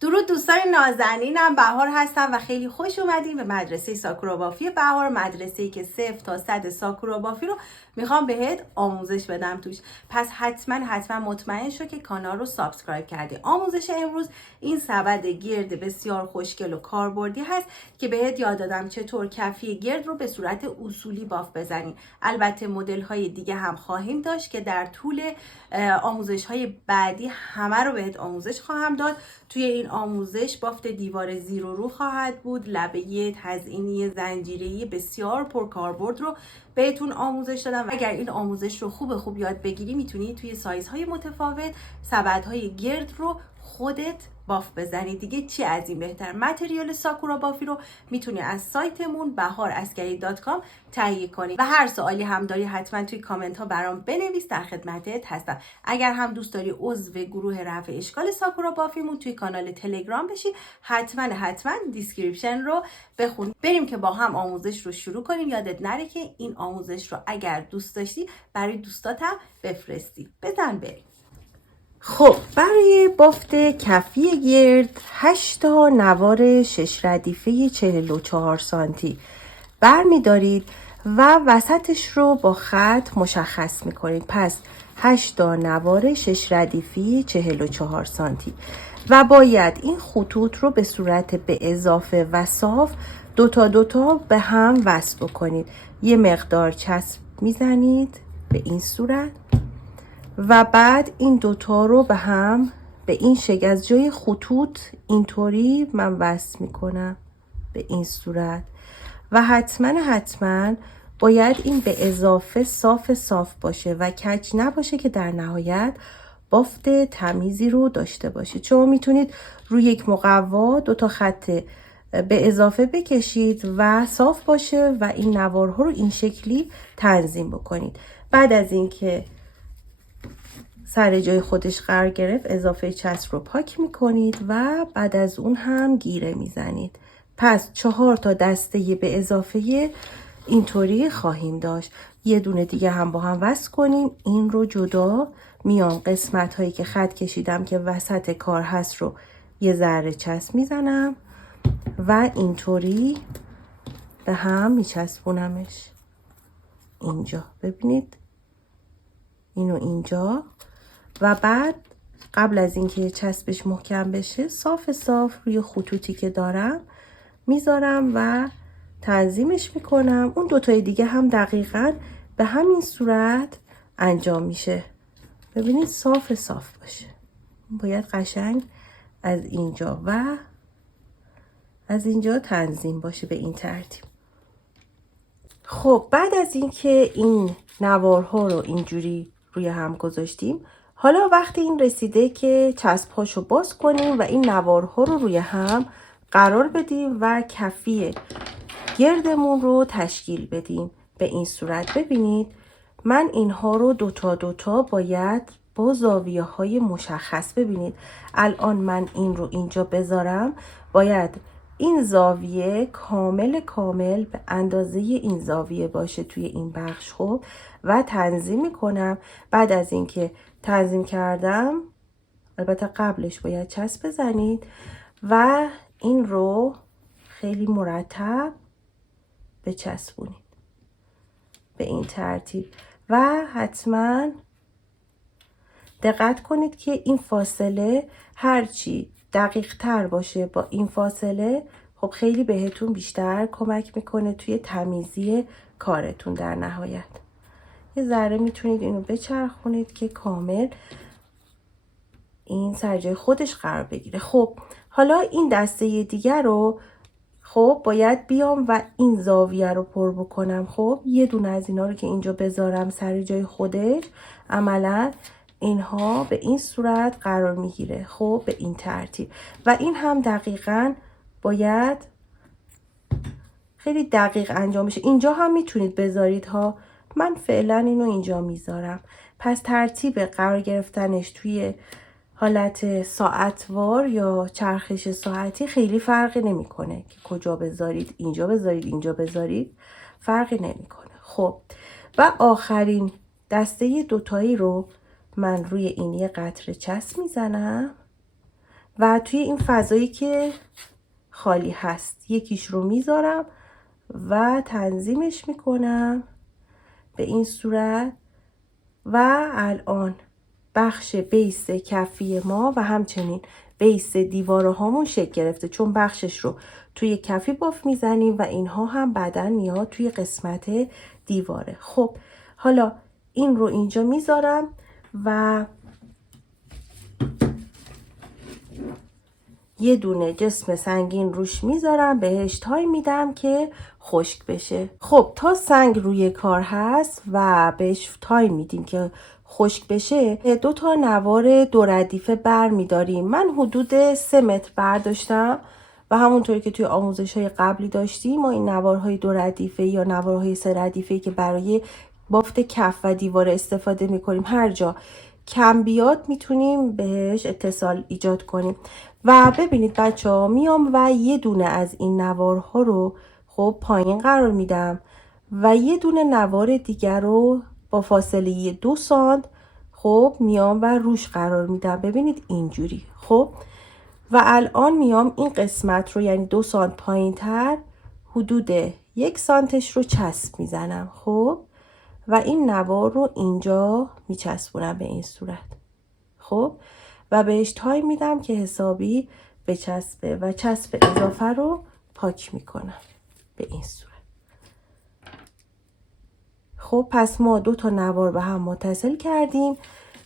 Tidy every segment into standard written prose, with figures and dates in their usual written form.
درود دوستان نازنینم، بهار هستم و خیلی خوش اومدین به مدرسه ساکورا بافی بهار. مدرسه‌ای که 0 تا 100 ساکورا بافی رو میخوام بهت آموزش بدم توش. پس حتما مطمئن شو که کانال رو سابسکرایب کردی. آموزش امروز این سبد گرد بسیار خوشگل و کاربردی هست که بهت یاد دادم چطور کفی گرد رو به صورت اصولی باف بزنی. البته مدل های دیگه هم خواهیم داشت که در طول آموزش های بعدی همه رو بهت آموزش خواهم داد. توی این آموزش بافت دیوار زیر و رو خواهد بود. لبه تزئینی زنجیره‌ای بسیار پرکاربرد رو بهتون آموزش دادم و اگر این آموزش رو خوب یاد بگیری میتونی توی سایزهای متفاوت سبدهای گرد رو خودت باف بزنی. دیگه چی از این بهتر؟ متریال ساکورا بافی رو میتونی از سایتمون baharaskari.com تهیه کنی و هر سوالی هم داری حتما توی کامنت ها برام بنویس، در خدمتت هستم. اگر هم دوست داری عضو گروه رفع اشکال ساکورا بافیمون توی کانال تلگرام بشی، حتما دیسکریپشن رو بخون. بریم که با هم آموزش رو شروع کنیم. یادت نره که این آموزش رو اگر دوست داشتی برای دوستاتم بفرستی. بزن بریم. خب برای بافت کفی گرد 8 تا نوار 6 ردیفه 44 سانتی برمی دارید و وسطش رو با خط مشخص می کنید. پس 8 تا نوار 6 ردیفه 44 سانتی و باید این خطوط رو به صورت به اضافه و صاف دو تا به هم وصل بکنید. یه مقدار چسب میزنید به این صورت و بعد این دوتا رو به هم به این شکل از جای خطوط اینطوری من وصل میکنم به این صورت و حتما باید این به اضافه صاف باشه و کج نباشه که در نهایت بافت تمیزی رو داشته باشه. شما میتونید روی یک مقوا 2 تا خط به اضافه بکشید و صاف باشه و این نوارها رو این شکلی تنظیم بکنید. بعد از اینکه سر جای خودش قرار گرفت اضافه چسب رو پاک میکنید و بعد از اون هم گیره میزنید. پس 4 تا دسته به اضافه اینطوری خواهیم داشت. یه دونه دیگه هم با هم وصل کنیم. این رو جدا میام قسمت هایی که خط کشیدم که وسط کار هست رو یه ذره چسب میزنم و اینطوری به هم میچسبونمش. اینجا ببینید، اینو اینجا و بعد قبل از اینکه چسبش محکم بشه صاف روی خطوطی که دارم میذارم و تنظیمش میکنم. اون دوتای دیگه هم دقیقاً به همین صورت انجام میشه. ببینید صاف باشه. باید قشنگ از اینجا و از اینجا تنظیم باشه به این ترتیب. خب بعد از اینکه این نوارها رو اینجوری روی هم گذاشتیم، حالا وقتی این رسیده که چسب‌هاشو باز کنیم و این نوارها رو روی هم قرار بدیم و کفی گردمون رو تشکیل بدیم به این صورت. ببینید من اینها رو دو تا باید با زاویه های مشخص، ببینید الان من این رو اینجا بذارم، باید این زاویه کامل به اندازه این زاویه باشه توی این بخش. خب و تنظیم میکنم. بعد از اینکه تنظیم کردم، البته قبلش باید چسب بزنید و این رو خیلی مرتب بچسبونید به این ترتیب و حتما دقت کنید که این فاصله هرچی دقیق تر باشه با این فاصله خب خیلی بهتون بیشتر کمک میکنه توی تمیزی کارتون. در نهایت یه ذره میتونید اینو بچرخونید که کامل این سر جای خودش قرار بگیره. خب حالا این دسته دیگر رو خب باید بیام و این زاویه رو پر بکنم. خب یه دونه از اینا رو که اینجا بذارم سر جای خودش، عملا اینها به این صورت قرار میگیره. خب به این ترتیب و این هم دقیقاً باید خیلی دقیق انجام بشه. اینجا هم میتونید بذارید ها، من فعلا اینو اینجا میذارم. پس ترتیب قرار گرفتنش توی حالت ساعتوار یا چرخش ساعتی خیلی فرقی نمیکنه که کجا بذارید، اینجا بذارید، اینجا بذارید، فرقی نمیکنه. خب و آخرین دسته دوتایی رو من روی این یه قطره چسب میزنم و توی این فضایی که خالی هست یکیش رو میذارم و تنظیمش میکنم به این صورت. و الان بخش بیس کفی ما و همچنین بیس دیواره هامون شکل گرفته، چون بخشش رو توی کفی بافت میزنیم و اینها هم بعداً میاد توی قسمت دیواره. خب حالا این رو اینجا میذارم و یه دونه جسم سنگین روش میذارم، بهش تای میدم که خشک بشه. خب تا سنگ روی کار هست و بهش تای میدیم که خشک بشه، 2 تا نوار دو ردیفه بر میداریم. من حدود 3 متر برداشتم و همونطوری که توی آموزش های قبلی داشتیم ما این نوارهای دو ردیفه یا نوارهای 3 ردیفه که برای بافت کف و دیوار استفاده میکنیم، هر جا کم بیاد میتونیم بهش اتصال ایجاد کنیم. و ببینید بچه ها، میام و یه دونه از این نوارها رو خب پایین قرار میدم و یه دونه نوار دیگر رو با فاصله 2 سانت خب میام و روش قرار میدم. ببینید اینجوری. خب و الان میام این قسمت رو یعنی 2 سانت پایین تر حدود 1 سانتش رو چسب میزنم. خب و این نوار رو اینجا میچسبونم به این صورت. خب و بهش تای میدم که حسابی بچسبه و چسب اضافه رو پاک میکنم به این صورت. خب پس ما 2 تا نوار به هم متصل کردیم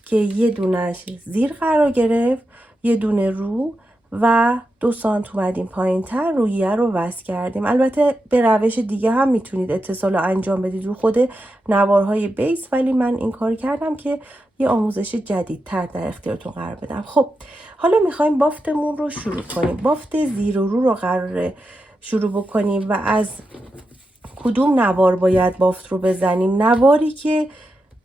که یه دونش زیر قرار گرفت، یه دونه رو و 2 سانت اومدیم پایین تر رویه رو وصل کردیم. البته به روش دیگه هم میتونید اتصال رو انجام بدید رو خود نوارهای بیس، ولی من این کار کردم که یه آموزش جدیدتر در اختیارتون قرار بدم. خب حالا میخوایم بافتمون رو شروع کنیم. بافت زیر و رو قراره شروع بکنیم و از کدوم نوار باید بافت رو بزنیم؟ نواری که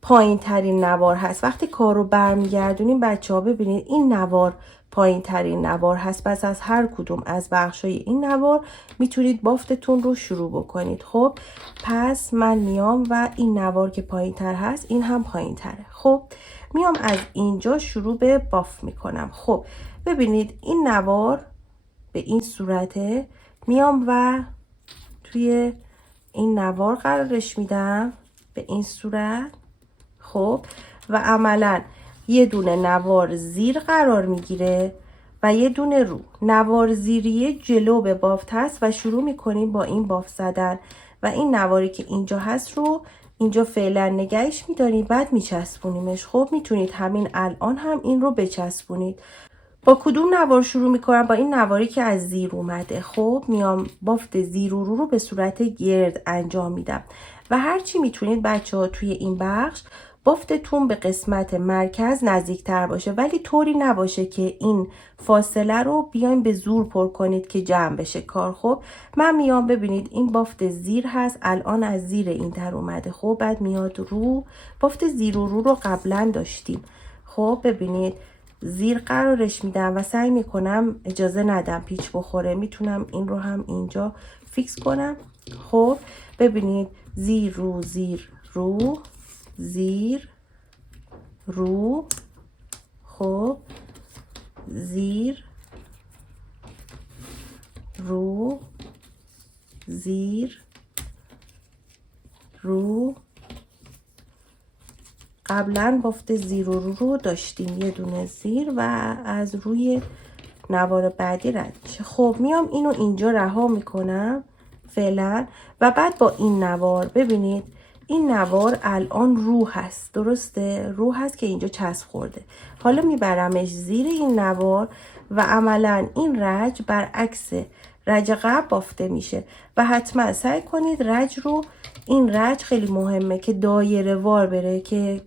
پایین ترین نوار هست. وقتی کار رو برمیگردونیم بچه ها ببینید این نوار پایین ترین نوار هست، پس از هر کدوم از بخشای این نوار میتونید بافتتون رو شروع بکنید. خب پس من میام و این نوار که پایین تر هست این هم پایین تره. خب میام از اینجا شروع به بافت میکنم. خب ببینید این نوار به این صورته، میام و توی این نوار قرارش میدم به این صورت. خب و عملا یه دونه نوار زیر قرار میگیره و یه دونه رو. نوار زیریه جلو به بافت هست و شروع میکنیم با این بافت زدن و این نواری که اینجا هست رو اینجا فعلا نگهش میداریم، بعد میچسبونیمش. خب میتونید همین الان هم این رو بچسبونید. با کدوم نوار شروع میکنم؟ با این نواری که از زیر اومده. خب میام بافت زیر و رو به صورت گرد انجام میدم و هرچی میتونید بچه ها توی این بخش بافتتون به قسمت مرکز نزدیکتر باشه، ولی طوری نباشه که این فاصله رو بیاین به زور پر کنید که جمع بشه کار. خب من میام ببینید این بافت زیر هست، الان از زیر این تر اومده. خب بعد میاد رو. بافت زیر و رو قبلا داشتیم. خب ببینید زیر قرارش میدم و سعی میکنم اجازه ندم پیچ بخوره. میتونم این رو هم اینجا فیکس کنم. خب ببینید زیر رو زیر رو زیر رو. خب زیر رو زیر رو. قبلا بافت زیر و رو داشتیم، یه دونه زیر و از روی نوار بعدی رد میشه. خب میام اینو اینجا رها میکنم فعلا و بعد با این نوار ببینید این نوار الان رو هست، درسته؟ رو هست که اینجا چسب خورده. حالا میبرمش زیر این نوار و عملا این رج برعکس رج قبل بافته میشه و حتما سعی کنید رج رو، این رج خیلی مهمه که دایره وار بره که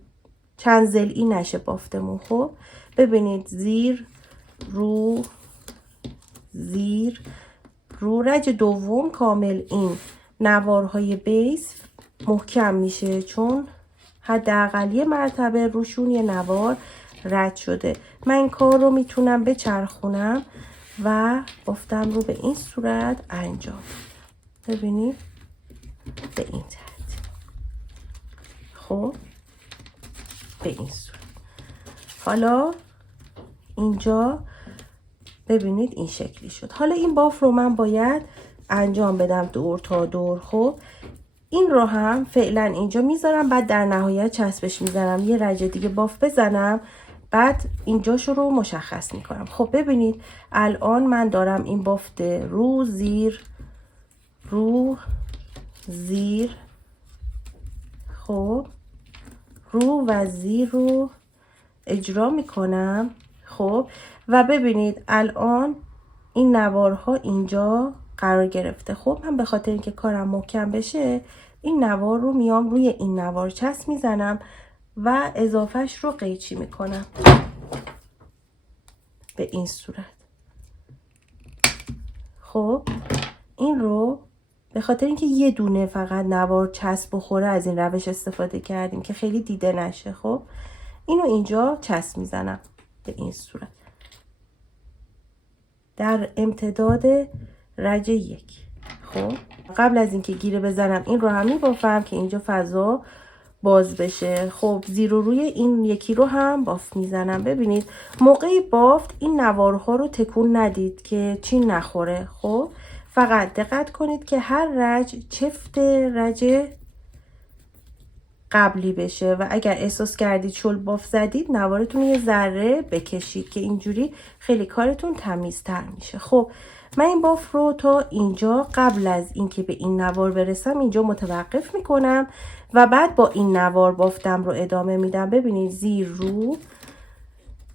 چند ضلعی نشه بافتمون. خب ببینید زیر رو زیر رو. رج دوم کامل این نوارهای بیس محکم میشه چون حداقل یه مرتبه روشون یه نوار رد شده. من این کار رو میتونم بچرخونم و بافتم رو به این صورت انجام. ببینید به این ترتیب. خب به این صورت. حالا اینجا ببینید این شکلی شد. حالا این باف رو من باید انجام بدم دور تا دور. خب این رو هم فعلا اینجا میذارم، بعد در نهایت چسبش میزنم، یه رج دیگه باف بزنم، بعد اینجاشو رو مشخص میکنم. خب ببینید الان من دارم این بافت رو زیر رو زیر، خب رو و زیر رو اجرا میکنم. خب و ببینید الان این نوارها اینجا قرار گرفته. خب من به خاطر اینکه کارم محکم بشه این نوار رو میام روی این نوار چسب میزنم و اضافهش رو قیچی میکنم به این صورت. خب این رو به خاطر اینکه یه دونه فقط نوار چسب بخوره از این روش استفاده کردیم که خیلی دیده نشه. خب اینو اینجا چسب میزنم به این صورت در امتداد رج 1. خب قبل از اینکه گیره بزنم این رو هم میبافم که اینجا فضا باز بشه. خب زیر و روی این یکی رو هم باف میزنم. ببینید موقع بافت این نوارها رو تکون ندید که چین نخوره. خب فقط دقت کنید که هر رج چفت رج قبلی بشه و اگر احساس کردید شل باف زدید نوارتون یه ذره بکشید که اینجوری خیلی کارتون تمیزتر میشه. خب من این باف رو تا اینجا قبل از اینکه به این نوار برسم اینجا متوقف میکنم و بعد با این نوار بافتم رو ادامه میدم. ببینید زیر رو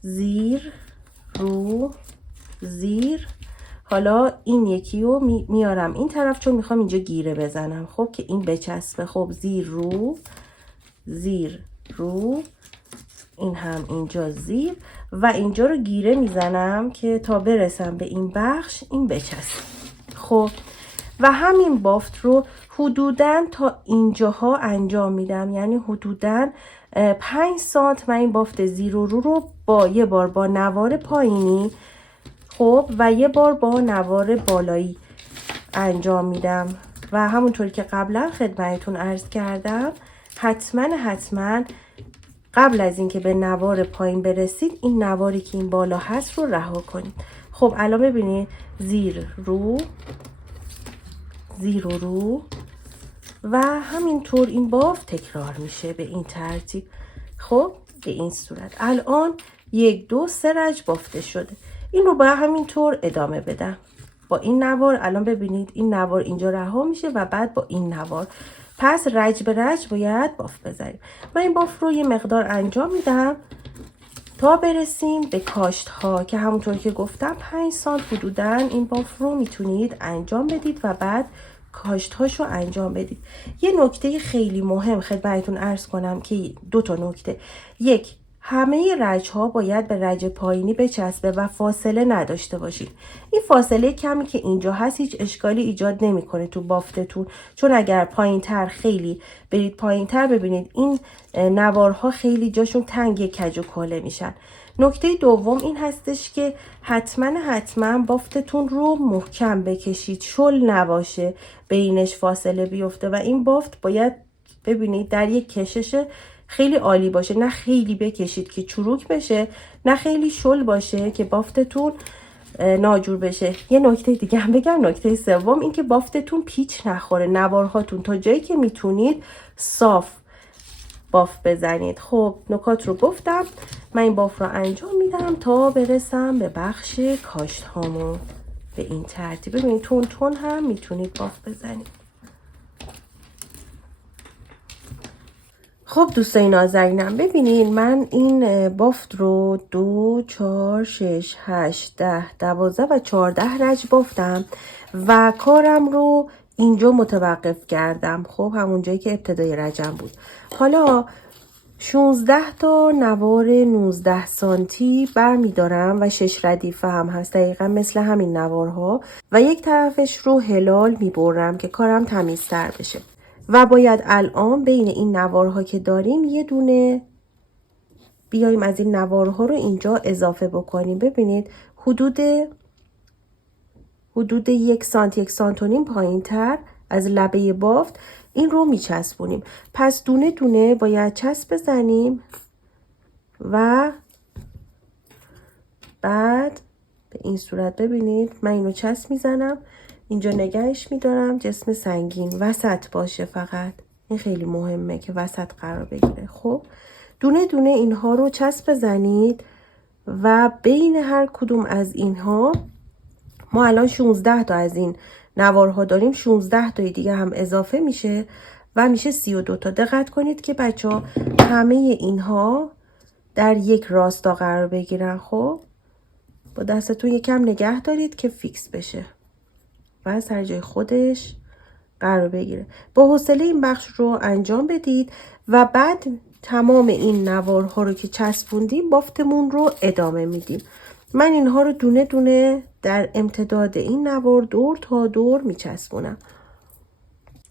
زیر رو زیر. حالا این یکی رو میارم این طرف چون میخوام اینجا گیره بزنم. خب که این بچسبه. خب زیر رو زیر رو، این هم اینجا زیر و اینجا رو گیره میزنم که تا برسم به این بخش این بچسبه. خب و همین بافت رو حدوداً تا اینجاها انجام میدم، یعنی حدوداً 5 سانت من این بافت زیر و رو با یه بار با نوار پایینی خب و یه بار با نوار بالایی انجام میدم و همونطوری که قبلا خدمتتون عرض کردم حتما قبل از اینکه به نوار پایین برسید این نواری که این بالا هست رو رها کنید. خب الان ببینید زیر رو زیر و رو و همینطور این باف تکرار میشه به این ترتیب. خب به این صورت الان 1 2 3 رج بافته شده. این رو باید همینطور ادامه بدم با این نوار. الان ببینید این نوار اینجا رها میشه و بعد با این نوار پس رج به رج باید باف بزنیم. من این باف رو یه مقدار انجام میدم تا برسیم به کاشت ها که همونطور که گفتم 5 سانت حدوداً این باف رو میتونید انجام بدید و بعد کاشت هاشو انجام بدید. یه نکته خیلی مهم خدمتتون عرض کنم که 2 تا نکته. یک، همه رج ها باید به رج پایینی بچسبه و فاصله نداشته باشید. این فاصله کمی که اینجا هست هیچ اشکالی ایجاد نمیکنه تو بافتتون، چون اگر پایین تر خیلی برید پایین تر ببینید این نوارها خیلی جاشون تنگ کج و کاله میشن. نکته دوم این هستش که حتما بافتتون رو محکم بکشید، شل نباشه بینش فاصله بیفته و این بافت باید ببینید در یک کشش خیلی عالی باشه، نه خیلی بکشید که چروک بشه، نه خیلی شل باشه که بافتتون ناجور بشه. یه نکته دیگه هم بگم، نکته سوم این که بافتتون پیچ نخوره، نوارهاتون تا جایی که میتونید صاف باف بزنید. خب نکات رو گفتم، من این باف رو انجام میدم تا برسم به بخش کاشت هامون به این ترتیب. ببینید تون تون هم میتونید باف بزنید. خب دوستای نازنینم ببینید من این بافت رو 2 4 6 8 10 12 و 14 رج بافتم و کارم رو اینجا متوقف کردم. خب همون جایی که ابتدای رجم بود. حالا 16 تا نوار 19 سانتی برمی دارم و 6 ردیفه هم هست دقیقا مثل همین نوارها و یک طرفش رو هلال می برم که کارم تمیزتر بشه و باید الان بین این نوارها که داریم یه دونه بیایم از این نوارها رو اینجا اضافه بکنیم. ببینید حدود 1 سانت 1 سانت و نیم پایین تر از لبه بافت این رو میچسبونیم. پس دونه دونه باید چسب بزنیم و بعد به این صورت ببینید من اینو چسب میزنم، اینجا نگهش میدارم، جسم سنگین وسط باشه فقط. این خیلی مهمه که وسط قرار بگیره. خب دونه دونه اینها رو چسب بزنید و بین هر کدوم از اینها ما الان 16 تا از این نوارها داریم، 16 تای دیگه هم اضافه میشه و میشه 32 تا. دقت کنید که بچه‌ها همه اینها در یک راستا قرار بگیرن. خب با دستتون یکم نگه دارید که فیکس بشه و سر جای خودش قرار بگیره. با حوصله این بخش رو انجام بدید و بعد تمام این نوارها رو که چسبوندیم بافتمون رو ادامه میدیم. من اینها رو دونه دونه در امتداد این نوار دور تا دور میچسبونم.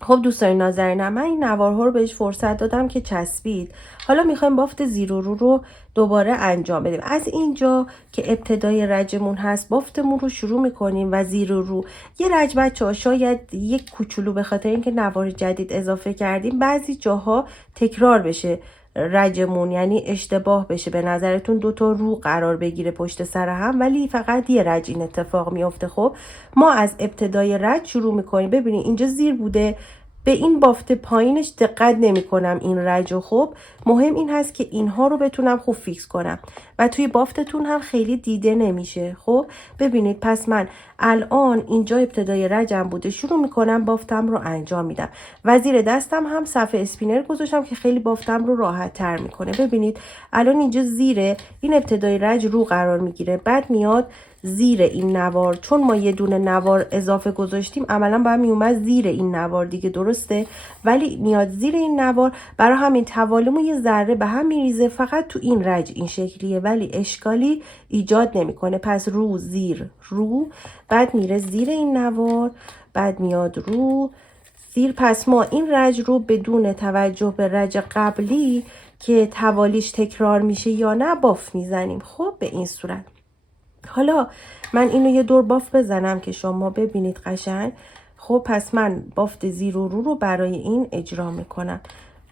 خب دوستان نازنینم، من این نوارها رو بهش فرصت دادم که چسبید. حالا میخوایم بافت زیر و رو رو دوباره انجام بدیم. از اینجا که ابتدای رجمون هست بافتمون رو شروع میکنیم و زیر و رو یه رج بچه‌ها شاید یک کوچولو به خاطر اینکه نوار جدید اضافه کردیم بعضی جاها تکرار بشه رجمون، یعنی اشتباه بشه به نظرتون دو تا رو قرار بگیره پشت سر هم، ولی فقط یه رج این اتفاق میفته. خب ما از ابتدای رج شروع میکنیم. ببینید اینجا زیر بوده، به این بافت پایینش دقت نمی کنم این رجو. خب مهم این هست که اینها رو بتونم خوب فیکس کنم و توی بافتتون هم خیلی دیده نمیشه. خب ببینید پس من الان اینجا ابتدای رجم بوده، شروع میکنم بافتم رو انجام میدم و زیر دستم هم صفحه اسپینر گذاشتم که خیلی بافتم رو راحت تر میکنه. ببینید الان اینجا زیر این ابتدای رج رو قرار میگیره، بعد میاد زیر این نوار. چون ما یه دونه نوار اضافه گذاشتیم عملا باید میومد زیر این نوار دیگه، درسته؟ ولی میاد زیر این نوار، برای همین توالمو یه ذره به هم میریزه. فقط تو این رج این شکلیه ولی اشکالی ایجاد نمیکنه. پس رو زیر رو، بعد میره زیر این نوار، بعد میاد رو زیر. پس ما این رج رو بدون توجه به رج قبلی که توالیش تکرار میشه یا نه باف میزنیم. خب به این صورت. حالا من اینو یه دور باف بزنم که شما ببینید قشنگ. خب پس من بافت زیر و رو برای این اجرا میکنم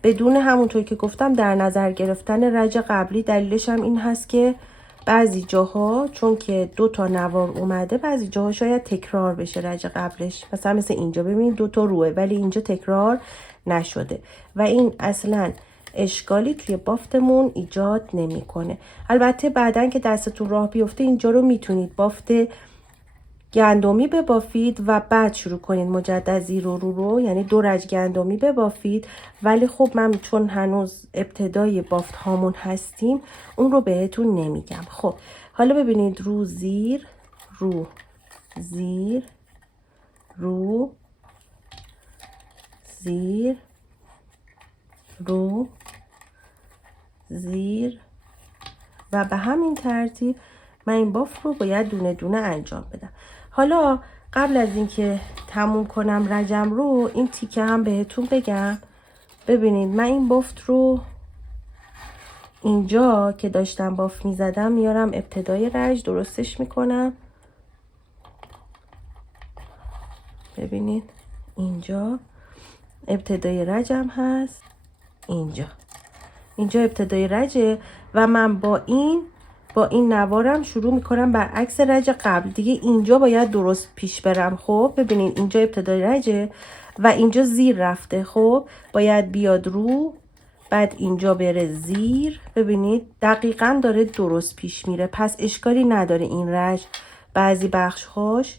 بدون همونطور که گفتم در نظر گرفتن رج قبلی. دلیلش هم این هست که بعضی جاها چون که دو تا نوار اومده بعضی جاها شاید تکرار بشه رج قبلش، مثل اینجا ببینید دو تا روه ولی اینجا تکرار نشده و این اصلا اشکالی توی بافتمون ایجاد نمیکنه. البته بعدن که دستتون راه بیفته اینجا رو میتونید بافت گندمی ببافید و بعد شروع کنید مجدد زیر و رو، یعنی دو رج گندمی ببافید. ولی خب من چون هنوز ابتدای بافت هامون هستیم اون رو بهتون نمیگم. خب حالا ببینید رو زیر رو زیر رو زیر رو زیر و به همین ترتیب من این بافت رو باید دونه دونه انجام بدم. حالا قبل از اینکه تموم کنم رجم رو این تیکه هم بهتون بگم. ببینید من این بافت رو اینجا که داشتم بافت میزدم میارم ابتدای رج درستش میکنم. ببینید اینجا ابتدای رجم هست، اینجا ابتدای رجه و من با این نوارم شروع میکنم برعکس رج قبل دیگه. اینجا باید درست پیش برم. خب ببینید اینجا ابتدای رجه و اینجا زیر رفته. خب باید بیاد رو، بعد اینجا بره زیر. ببینید دقیقاً داره درست پیش میره. پس اشکالی نداره این رج بعضی بخشهاش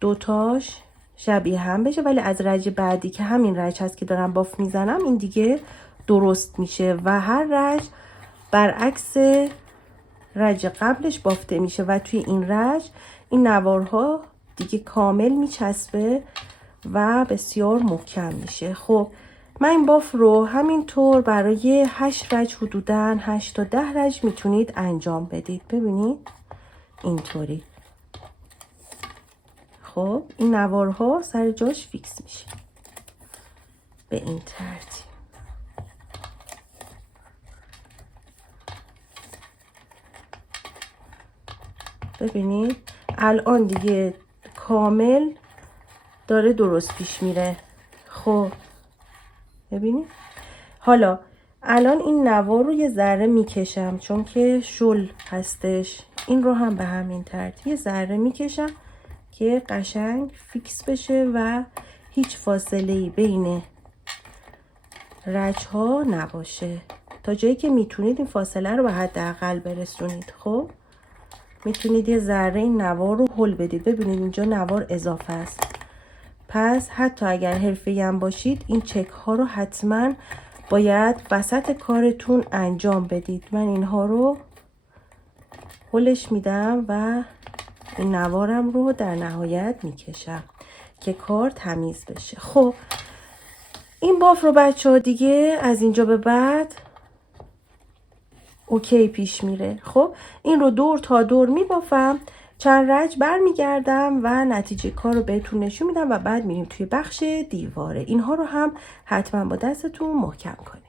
دوتاش شبیه هم بشه ولی از رج بعدی که همین رج هست که دارم باف میزنم این دیگه درست میشه و هر رج برعکس رج قبلش بافته میشه و توی این رج این نوارها دیگه کامل میچسبه و بسیار محکم میشه. خب من این باف رو همینطور برای 8 رج حدوداً 8 تا 10 رج میتونید انجام بدید. ببینید اینطوری. خب این نوارها سر جاش فیکس میشه به این ترتیب. ببینید الان دیگه کامل داره درست پیش میره. خب ببینید حالا الان این نوار رو یه ذره میکشم چون که شل هستش، این رو هم به همین ترتیب ذره میکشم که قشنگ فیکس بشه و هیچ فاصله‌ای بین رج ها نباشه. تا جایی که میتونید این فاصله رو به حداقل برسونید. خب میتونید یه ذره این نوار رو هل بدید. ببینید اینجا نوار اضافه است. پس حتی اگر حرفه‌ای هم باشید این چک ها رو حتما باید وسط کارتون انجام بدید. من اینها رو هلش میدم و این نوارم رو در نهایت میکشم که کار تمیز بشه. خب این باف رو بچه ها دیگه از اینجا به بعد اوکی پیش میره. خب این رو دور تا دور میبافم، چند رج برمیگردم و نتیجه کار رو بهتون نشون میدم و بعد میریم توی بخش دیواره. اینها رو هم حتما با دستتون محکم کنید.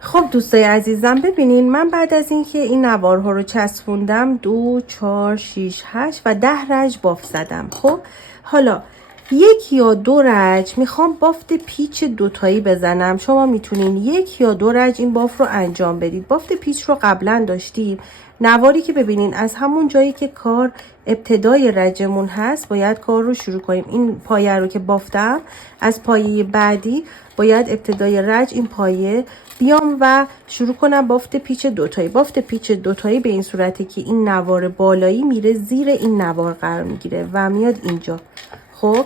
خب دوستای عزیزم ببینین من بعد از اینکه این نوارها رو چسبوندم 2 4 6 8 و 10 رج باف زدم. خب حالا 1 یا 2 رج میخوام بافت پیچ دوتایی بزنم. شما میتونین 1 یا 2 رج این باف رو انجام بدید. بافت پیچ رو قبلا داشتیم. نواری که ببینین از همون جایی که کار ابتدای رجمون هست باید کار رو شروع کنیم. این پایه رو که بافتم از پایه بعدی باید ابتدای رج این پایه بیام و شروع کنم بافت پیچ دوتایی. بافت پیچ دوتایی به این صورته که این نوار بالایی میره زیر این نوار قرار میگیره و میاد اینجا. خب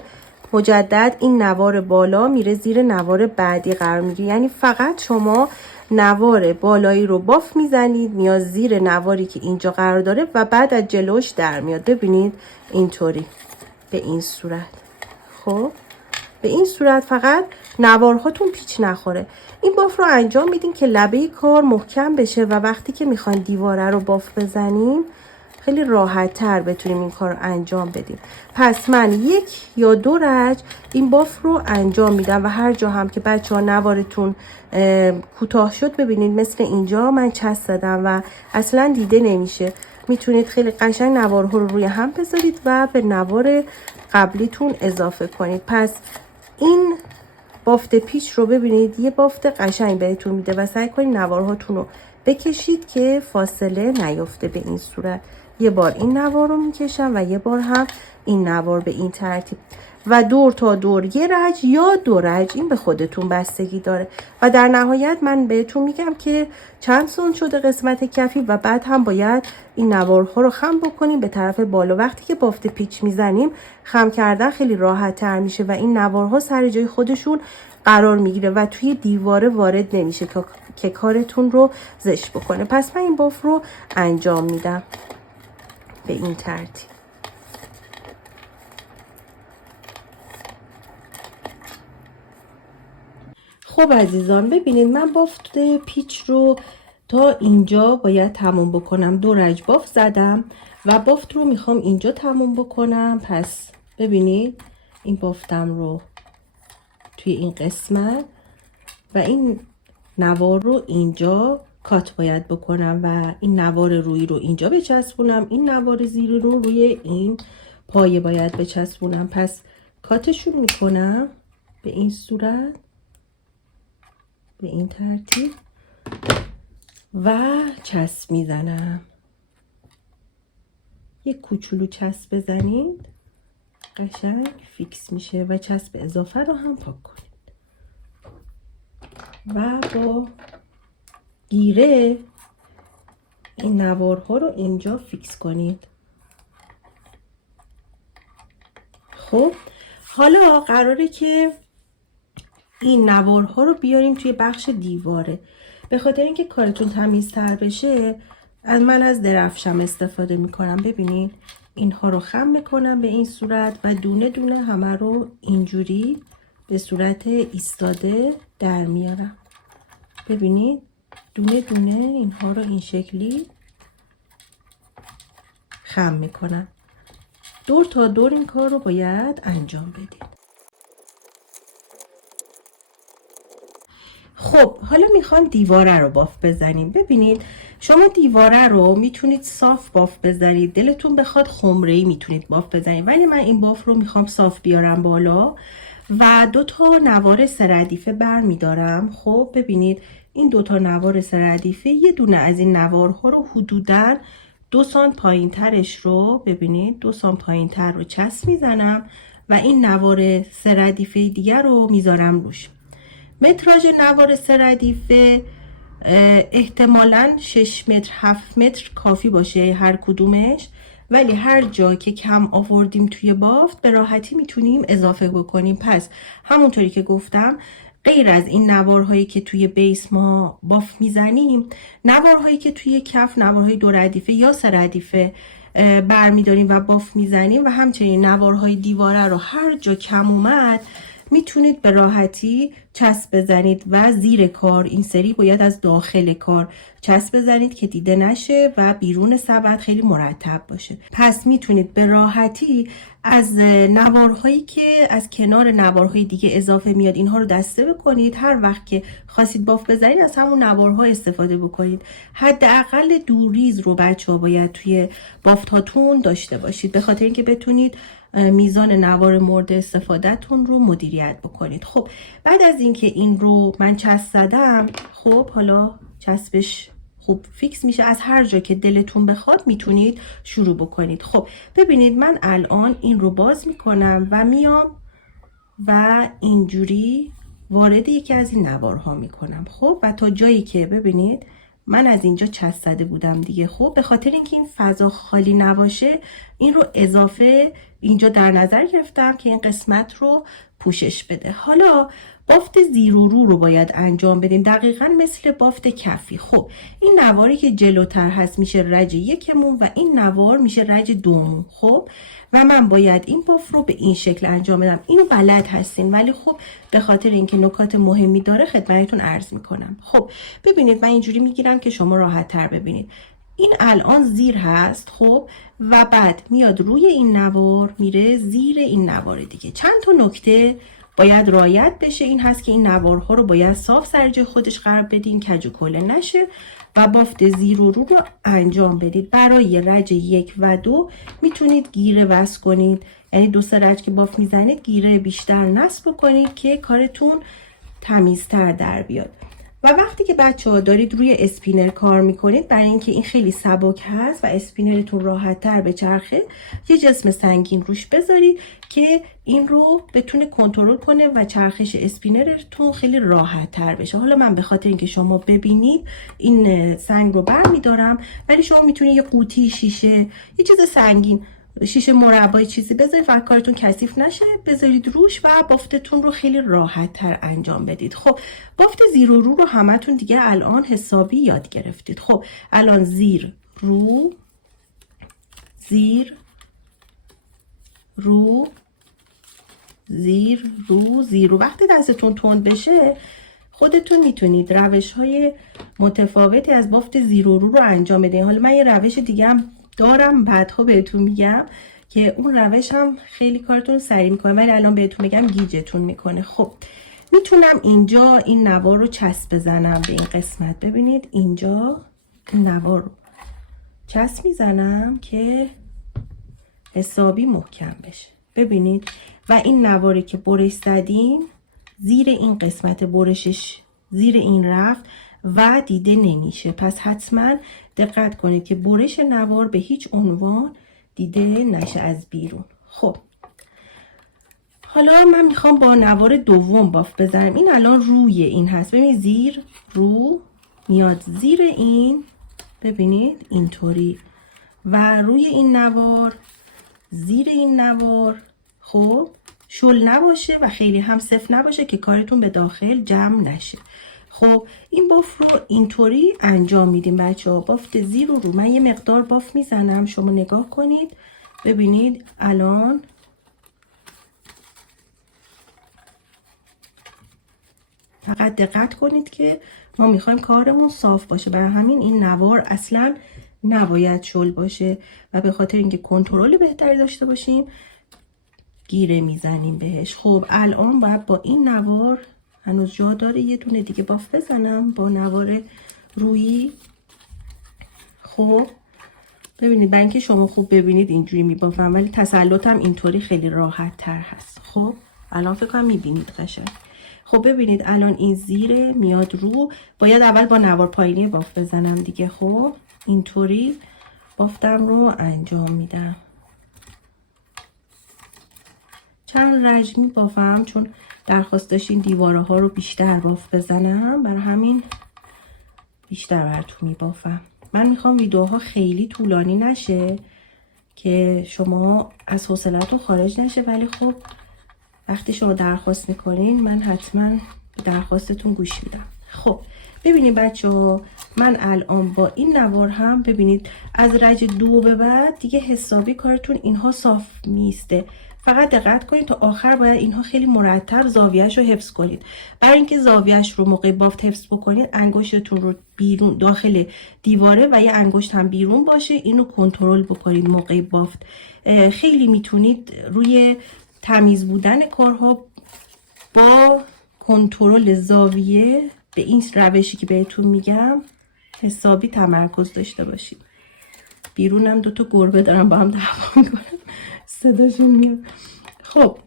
مجدد این نوار بالا میره زیر نوار بعدی قرار میگیره. یعنی فقط شما نوار بالایی رو باف میزنید میاد زیر نواری که اینجا قرار داره و بعد از جلوش در میاد. ببینید اینطوری به این صورت. خب به این صورت فقط نوارهاتون پیچ نخوره. این باف رو انجام میدین که لبه کار محکم بشه و وقتی که میخواین دیواره رو باف بزنیم خیلی راحت تر بتونیم این کار رو انجام بدیم. پس من 1 یا 2 رج این باف رو انجام میدم و هر جا هم که بچه ها نوارتون کوتاه شد ببینید مثل اینجا من چسب زدم و اصلا دیده نمیشه. میتونید خیلی قشنگ نوارها رو روی هم بذارید و به نوار قبلیتون اضافه کنید. پس این بافت پیچ رو ببینید یه بافت قشنگ بهتون میده و سعی کنید نوارهاتون رو بکشید که فاصله نیفته. به این صورت یه بار این نوار رو میکشم و یه بار هم این نوار به این ترتیب و دور تا دور 1 رج یا 2 رج، این به خودتون بستگی داره. و در نهایت من بهتون میگم که چند سون شده قسمت کفی و بعد هم باید این نوارها رو خم بکنیم به طرف بالا. وقتی که بافت پیچ میزنیم خم کردن خیلی راحت تر میشه و این نوارها سر جای خودشون قرار میگیره و توی دیواره وارد نمیشه که کارتون رو زشت بکنه. پس من این باف رو انجام میدم به این ترتیب. خب عزیزان ببینید من بافت پیچ رو تا اینجا باید تموم بکنم. 2 رج باف زدم و بافت رو میخوام اینجا تموم بکنم. پس ببینید این بافتم رو توی این قسمت و این نوار رو اینجا کات باید بکنم و این نوار روی رو اینجا بچسبونم. این نوار زیر رو روی این پایه باید بچسبونم. پس کاتشون میکنم به این صورت به این ترتیب و چسب میزنم. یک کوچولو چسب بزنید قشنگ فیکس میشه و چسب اضافه رو هم پاک کنید و با گیره این نوارها رو اینجا فیکس کنید. خب حالا قراره که این نوارها رو بیاریم توی بخش دیواره. به خاطر اینکه کارتون تمیزتر بشه من از درفشم استفاده میکنم. ببینید اینها رو خم میکنم به این صورت و دونه دونه همه رو اینجوری به صورت ایستاده در میارم. ببینید دونه دونه اینها رو این شکلی خم میکنم. دور تا دور این کار رو باید انجام بدید. خب حالا میخوام دیواره رو باف بزنیم. ببینید شما دیواره رو میتونید صاف باف بزنید، دلتون بخواد خمره‌ای میتونید باف بزنید، ولی من این باف رو میخوام صاف بیارم بالا و 2 تا نوار 3 ردیفه بر می دارم. خب ببینید این 2 تا نوار 3 ردیفه، یه دونه از این نوارها رو حدوداً 2 سانت پایین ترش رو ببینید 2 سانت پایین تر رو چسب میزنم و این نوار 3 ردیفه دیگر رو میذارم روش. متراژ نوار 3 ردیفه احتمالاً 6 متر 7 متر کافی باشه هر کدومش، ولی هر جا که کم آوردیم توی بافت به راحتی میتونیم اضافه بکنیم. پس همونطوری که گفتم غیر از این نوارهایی که توی بیس ما بافت میزنیم، نوارهایی که توی کف، نوارهای 2 ردیفه یا 3 ردیفه برمیداریم و بافت میزنیم و همچنین نوارهای دیواره رو هر جا کم اومد میتونید به راحتی چسب بزنید و زیر کار این سری باید از داخل کار چسب بزنید که دیده نشه و بیرون سبد خیلی مرتب باشه. پس میتونید به راحتی از نوارهایی که از کنار نوارهای دیگه اضافه میاد اینها رو دسته بکنید. هر وقت که خواستید بافت بزنید از همون نوارها استفاده بکنید. حداقل دوریز رو بچه‌ها باید توی بافت هاتون داشته باشید به خاطر اینکه بتونید میزان نوار مورد استفادهتون رو مدیریت بکنید. خب بعد از اینکه این رو من چسب زدم، خب حالا چسبش خوب فیکس میشه، از هر جا که دلتون بخواد میتونید شروع بکنید. خب ببینید من الان این رو باز میکنم و میام و اینجوری وارد یکی از این نوارها میکنم. خب و تا جایی که ببینید من از اینجا چسب زده بودم دیگه. خب به خاطر اینکه این فضا خالی نباشه این رو اضافه اینجا در نظر گرفتم که این قسمت رو پوشش بده. حالا بافت زیر و رو رو باید انجام بدیم دقیقاً مثل بافت کفی. خب این نواری که جلوتر هست میشه رج 1 و این نوار میشه رج 2. خب و من باید این بافت رو به این شکل انجام بدم. اینو بلد هستین ولی خب به خاطر اینکه نکات مهمی داره خدمتتون عرض میکنم. خب ببینید من اینجوری میگیرم که شما راحت تر ببینید. این الان زیر هست. خب و بعد میاد روی این نوار میره زیر این نوار دیگه. چند تا نکته باید رعایت بشه. این هست که این نوارها رو باید صاف سر جای خودش قرار بدین، کج و کوله نشه و بافت زیر و رو رو انجام بدید. برای رج 1 و 2 میتونید گیره وصل کنید، یعنی 2 3 رج که بافت میزنید گیره بیشتر نصب بکنید که کارتون تمیزتر در بیاد. و وقتی که بچه‌ها دارید روی اسپینر کار میکنید، برای اینکه این خیلی سبک هست و اسپینرتون راحت تر به چرخه، یه جسم سنگین روش بذارید که این رو بتونه کنترل کنه و چرخش اسپینرتون خیلی راحت تر بشه. حالا من به خاطر اینکه شما ببینید این سنگ رو برمیدارم، ولی شما میتونید یه قوطی شیشه، یه چیز سنگین، شیشه مربای چیزی بذارید و کارتون کثیف نشه، بذارید روش و بافتتون رو خیلی راحت تر انجام بدید. خب بافت زیر و رو رو همتون دیگه الان حسابی یاد گرفتید. خب الان زیر رو، زیر رو، زیر رو، زیر رو. وقتی دستتون تند بشه خودتون میتونید روش های متفاوتی از بافت زیر و رو رو انجام بدید. حالا من یه روش دیگه هم دارم بعدها بهتون میگم که اون روش هم خیلی کارتون سریع میکنه، ولی الان بهتون میگم گیجتون میکنه. خب میتونم اینجا این نوار رو چسب بزنم به این قسمت. ببینید اینجا این نوار رو چسب میزنم که حسابی محکم بشه. ببینید و این نواری که برش زدیم زیر این قسمت برشش زیر این رفت و دیده نمیشه. پس حتما دقت کنید که برش نوار به هیچ عنوان دیده نشه از بیرون. خب حالا من میخوام با نوار دوم بافت بزنم. این الان روی این هست. ببینید زیر رو میاد زیر این، ببینید اینطوری، و روی این نوار زیر این نوار. خب شل نباشه و خیلی هم سفت نباشه که کارتون به داخل جمع نشه. خب این بافت رو اینطوری انجام میدیم بچه‌ها. بافت زیر رو من یه مقدار بافت میزنم، شما نگاه کنید ببینید الان فقط دقت کنید که ما میخوایم کارمون صاف باشه، برای همین این نوار اصلا نباید شل باشه و به خاطر اینکه کنترل بهتری داشته باشیم گیره میزنیم بهش. خب الان باید با این نوار، هنوز جا داره یه دونه دیگه بافت بزنم با نوار رویی. خب ببینید بنک شما خوب ببینید اینجوری میبافم، ولی تسلطم اینطوری خیلی راحت تر هست. خب الان فکر کنم میبینید قشنگ. خب ببینید الان این زیره میاد رو، باید اول با نوار پایینی بافت بزنم دیگه. خب اینطوری بافتم رو انجام میدم. چند رج میبافم چون درخواست داشتین دیواره ها رو بیشتر بافت بزنم، برای همین بیشتر براتون میبافم. من میخوام ویدیوها خیلی طولانی نشه که شما از حوصله‌تون خارج نشه، ولی خب وقتی شما درخواست میکنین من حتما درخواستتون گوش میدم. خب ببینید بچه ها، من الان با این نوار هم ببینید از رج 2 به بعد دیگه حسابی کارتون اینها صاف میسته. فقط دقت کنید تا آخر باید اینها خیلی مرتب زاویهش رو حفظ کنید. برای اینکه زاویهش رو موقع بافت حفظ بکنید انگشتتون رو بیرون داخل دیواره و یه انگشت هم بیرون باشه، اینو کنترل بکنید موقع بافت. خیلی میتونید روی تمیز بودن کارها با کنترل زاویه به این روشی که بهتون میگم حسابی تمرکز داشته باشید. بیرونم 2 تا گربه دارم با هم دعوا میکنن، صداشون میاد. خب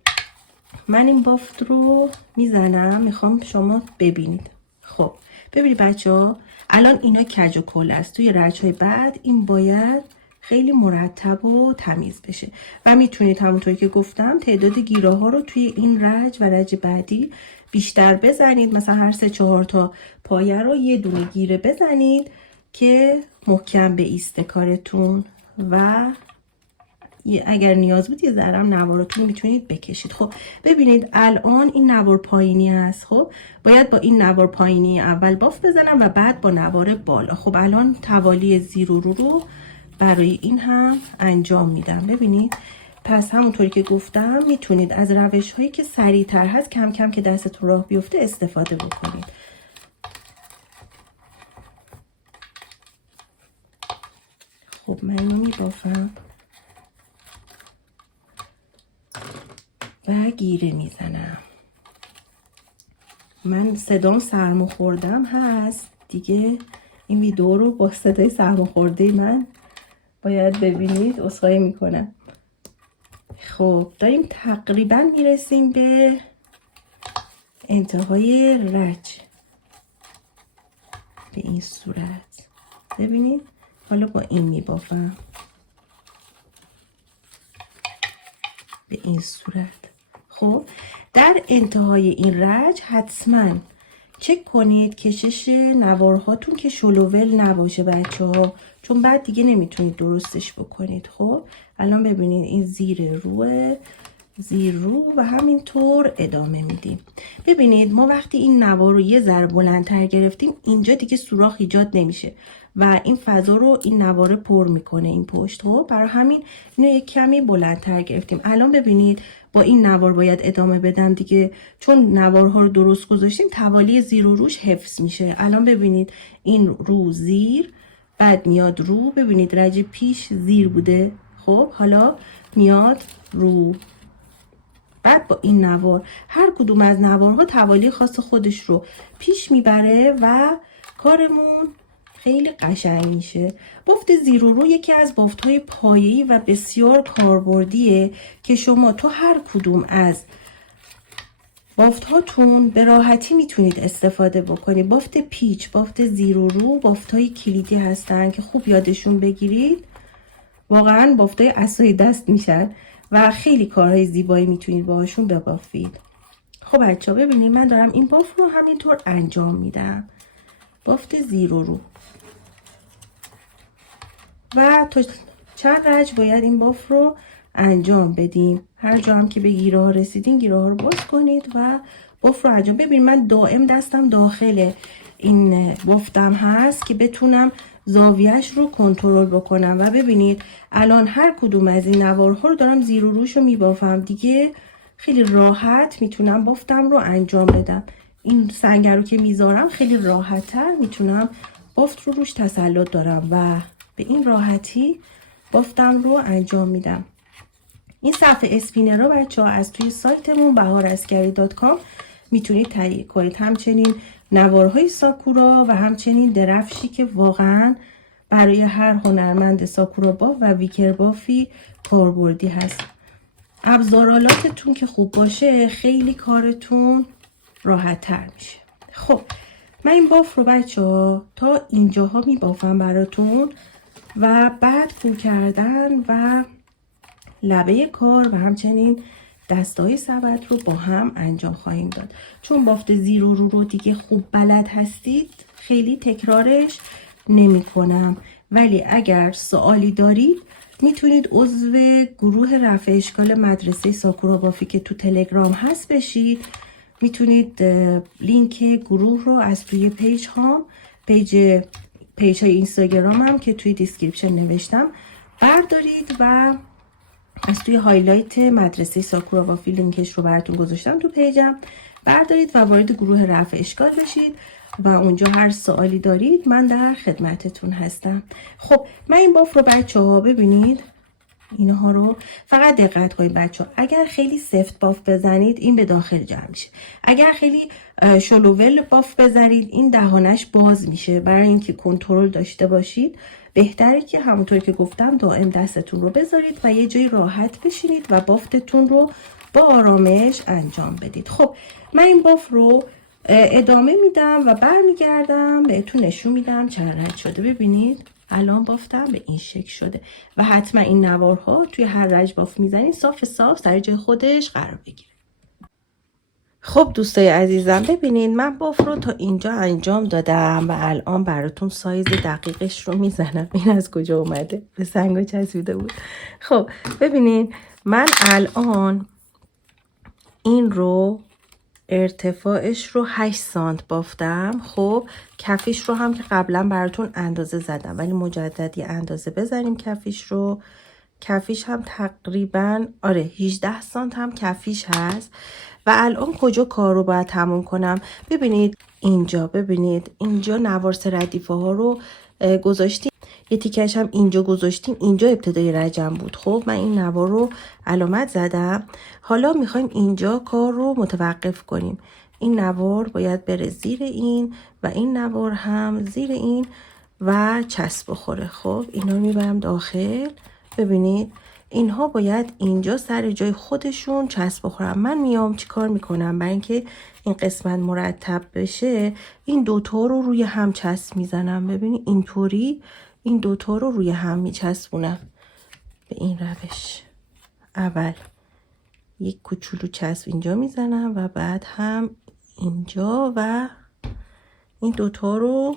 من این بافت رو میزنم، میخوام شما ببینید. خب ببینید بچه ها، الان اینا کج و کل است. توی رج های بعد این باید خیلی مرتب و تمیز بشه و میتونید همونطوری که گفتم تعداد گیره ها رو توی این رج و رج بعدی بیشتر بزنید. مثلا هر 3-4 تا پایه رو یه دونه گیره بزنید که محکم به ایسته کارتون و اگر نیاز بود یه ذرم نوارتون میتونید بکشید. خب ببینید الان این نوار پایینی هست. خب باید با این نوار پایینی اول بافت بزنم و بعد با نوار بالا. خب الان توالی زیر و رو برای این هم انجام میدم. ببینید پس همونطوری که گفتم میتونید از روش هایی که سریعتر هست کم کم که دستتون راه بیفته استفاده بکنید. خب من اینو میبافم و گیره میزنم. من صدام سرماخوردم هست دیگه، این ویدیو رو با صدای سرماخورده من باید ببینید، عذرخواهی میکنم. خب داریم تقریبا میرسیم به انتهای رج به این صورت. ببینید حالا با این میبافم به این صورت. خب در انتهای این رج حتما چک کنید کشش نوارهاتون که شلوول نباشه بچه ها، چون بعد دیگه نمیتونید درستش بکنید. خب الان ببینید این زیر رو و همینطور ادامه میدیم. ببینید ما وقتی این نوار رو یه ذره بلندتر گرفتیم اینجا دیگه سوراخ ایجاد نمیشه و این فضا رو این نوار پر میکنه این پشت. خب برای همین اینو یک کمی بلندتر گرفتیم. الان ببینید با این نوار باید ادامه بدم دیگه، چون نوارها رو درست گذاشتیم توالی زیر و روش حفظ میشه. الان ببینید این رو زیر، بعد میاد رو. ببینید رج پیش زیر بوده، خب حالا میاد رو. بعد با این نوار هر کدوم از نوارها توالی خاص خودش رو پیش میبره و کارمون خیلی قشنگ میشه. بافت زیر و رو یکی از بافت‌های پایه‌ای و بسیار کاربردیه که شما تو هر کدوم از بافت‌هاتون به راحتی میتونید استفاده بکنید. بافت پیچ، بافت زیر و رو بافت‌های کلیدی هستن که خوب یادشون بگیرید. واقعا بافت‌های عصای دست میشن و خیلی کارهای زیبایی میتونید باهاشون ببافید. خب بچه‌ها ببینید من دارم این بافت رو همینطور انجام میدم. بافت زیر و رو و تا چند رج باید این بافت رو انجام بدیم. هر جا هم که به گیره ها رسیدین گیره ها رو باز کنید و بافت رو انجام. ببینید من دائم دستم داخل این بافتم هست که بتونم زاویهش رو کنترل بکنم و ببینید الان هر کدوم از این نوارها رو دارم زیر و روش رو میبافم دیگه. خیلی راحت میتونم بافتم رو انجام بدم. این سنگر رو که میذارم خیلی راحت تر میتونم بافت رو روش تسلط دارم و به این راحتی بافتم رو انجام میدم. این صفحه اسپینر رو بچه ها از توی سایتمون baharaskari.com میتونید تهیه کنید. همچنین نوارهای ساکورا و همچنین درفشی که واقعا برای هر هنرمند ساکورا باف و ویکر بافی کاربردی هست. ابزارالاتتون که خوب باشه خیلی کارتون راحت تر میشه. خب من این باف رو بچه ها تا اینجاها میبافم براتون و بعد فو کردن و لبه کار و همچنین دستای سبد رو با هم انجام خواهیم داد. چون بافت زیر و رو رو دیگه خوب بلد هستید خیلی تکرارش نمی کنم، ولی اگر سوالی دارید میتونید عضو گروه رفع اشکال مدرسه ساکورا بافی که تو تلگرام هست بشید. میتونید لینک گروه رو از توی پیج های اینستاگرام هم که توی دیسکریپشن نوشتم بردارید و از توی هایلایت مدرسه ساکورا بافی لینکش رو براتون گذاشتم تو پیجم، بردارید و وارد گروه رفع اشکال بشید و اونجا هر سوالی دارید من در خدمتتون هستم. خب من این باف رو بچه ها ببینید اینها رو فقط دقت کنید بچه ها، اگر خیلی سفت باف بزنید این به داخل جمع میشه، اگر خیلی شلوول باف بزنید این دهانش باز میشه. برای اینکه کنترل داشته باشید بهتره که همونطور که گفتم دائم دستتون رو بذارید و یه جایی راحت بشینید و بافتتون رو با آرامش انجام بدید. خب من این باف رو ادامه میدم و برمیگردم بهتون نشون میدم چند رنگ شده. ببینید الان بافتم به این شکل شده و حتما این نوارها توی هر رنج باف میزنید صاف سر جای خودش قرار بگیره. خب دوستای عزیزم ببینید من باف رو تا اینجا انجام دادم و الان براتون سایز دقیقش رو میزنم. این از کجا اومده؟ به سنگا چسبیده بود. خب ببینید من الان این رو ارتفاعش رو 8 سانت بافتم. خب کفیش رو هم که قبلا براتون اندازه زدم ولی مجدد یه اندازه بذاریم کفیش رو. کفیش هم تقریبا 18 سانت هم کفیش هست. و الان کجا کار رو باید تموم کنم؟ ببینید اینجا، ببینید اینجا نوارس ردیفه ها رو گذاشتیم، یه تیکش هم اینجا گذاشتیم، اینجا ابتدای رجم بود. خب من این نوار رو علامت زدم. حالا میخوایم اینجا کار رو متوقف کنیم. این نوار باید بره زیر این و این نوار هم زیر این و چسب بخوره. خب اینا رو میبرم داخل. ببینید اینها باید اینجا سر جای خودشون چسب بخورن. من میام چی کار میکنم برای اینکه این قسمت مرتب بشه این دوتا رو روی هم چسب میزنم. ببینید اینطوری این دوتا رو روی هم میچسبونم به این روش. اول یک کوچولو چسب اینجا میزنم و بعد هم اینجا و این دوتا رو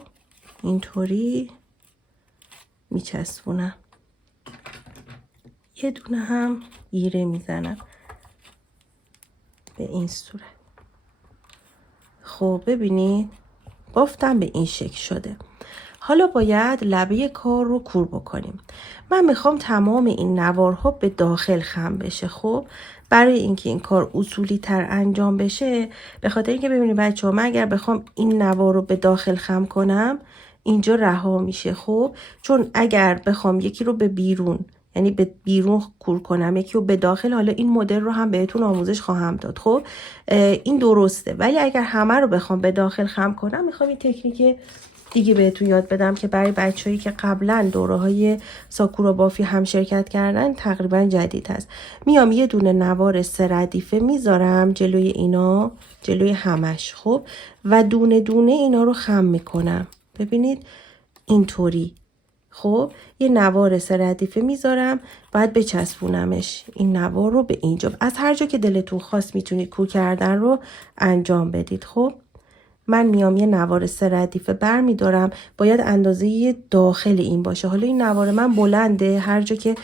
اینطوری میچسبونم. یه دونه هم گیره میزنم به این صورت. خب ببینید بافتم به این شکل شده. حالا باید لبه کار رو کور بکنیم. من میخوام تمام این نوارها به داخل خم بشه. خب برای اینکه این کار اصولی تر انجام بشه، به خاطر اینکه ببینید بچه ها من اگر بخوام این نوار رو به داخل خم کنم اینجا رها میشه. خب چون اگر بخوام یکی رو به بیرون یعنی به بیرون کور کنم یکی رو به داخل، حالا این مدل رو هم بهتون آموزش خواهم داد. خب این درسته، ولی اگر همه رو بخوام به داخل خم کنم میخوام این تکنیک دیگه بهتون یاد بدم که برای بچه‌هایی که قبلا دوره‌های ساکورا بافی هم شرکت کردن تقریبا جدید هست. میام یه دونه نوار 3 ردیفه میذارم جلوی اینا، جلوی همش. خب و دونه دونه اینا رو خم میکنم. ببینید اینطوری. خب یه نوار 3 ردیفه میذارم بعد بچسبونمش این نوار رو به اینجا. از هر جا که دلتون خواست میتونید کور کردن رو انجام بدید. خب من میام یه نوار 3 ردیفه بر میدارم، باید اندازه داخل این باشه. حالا این نوار من بلنده هر جا که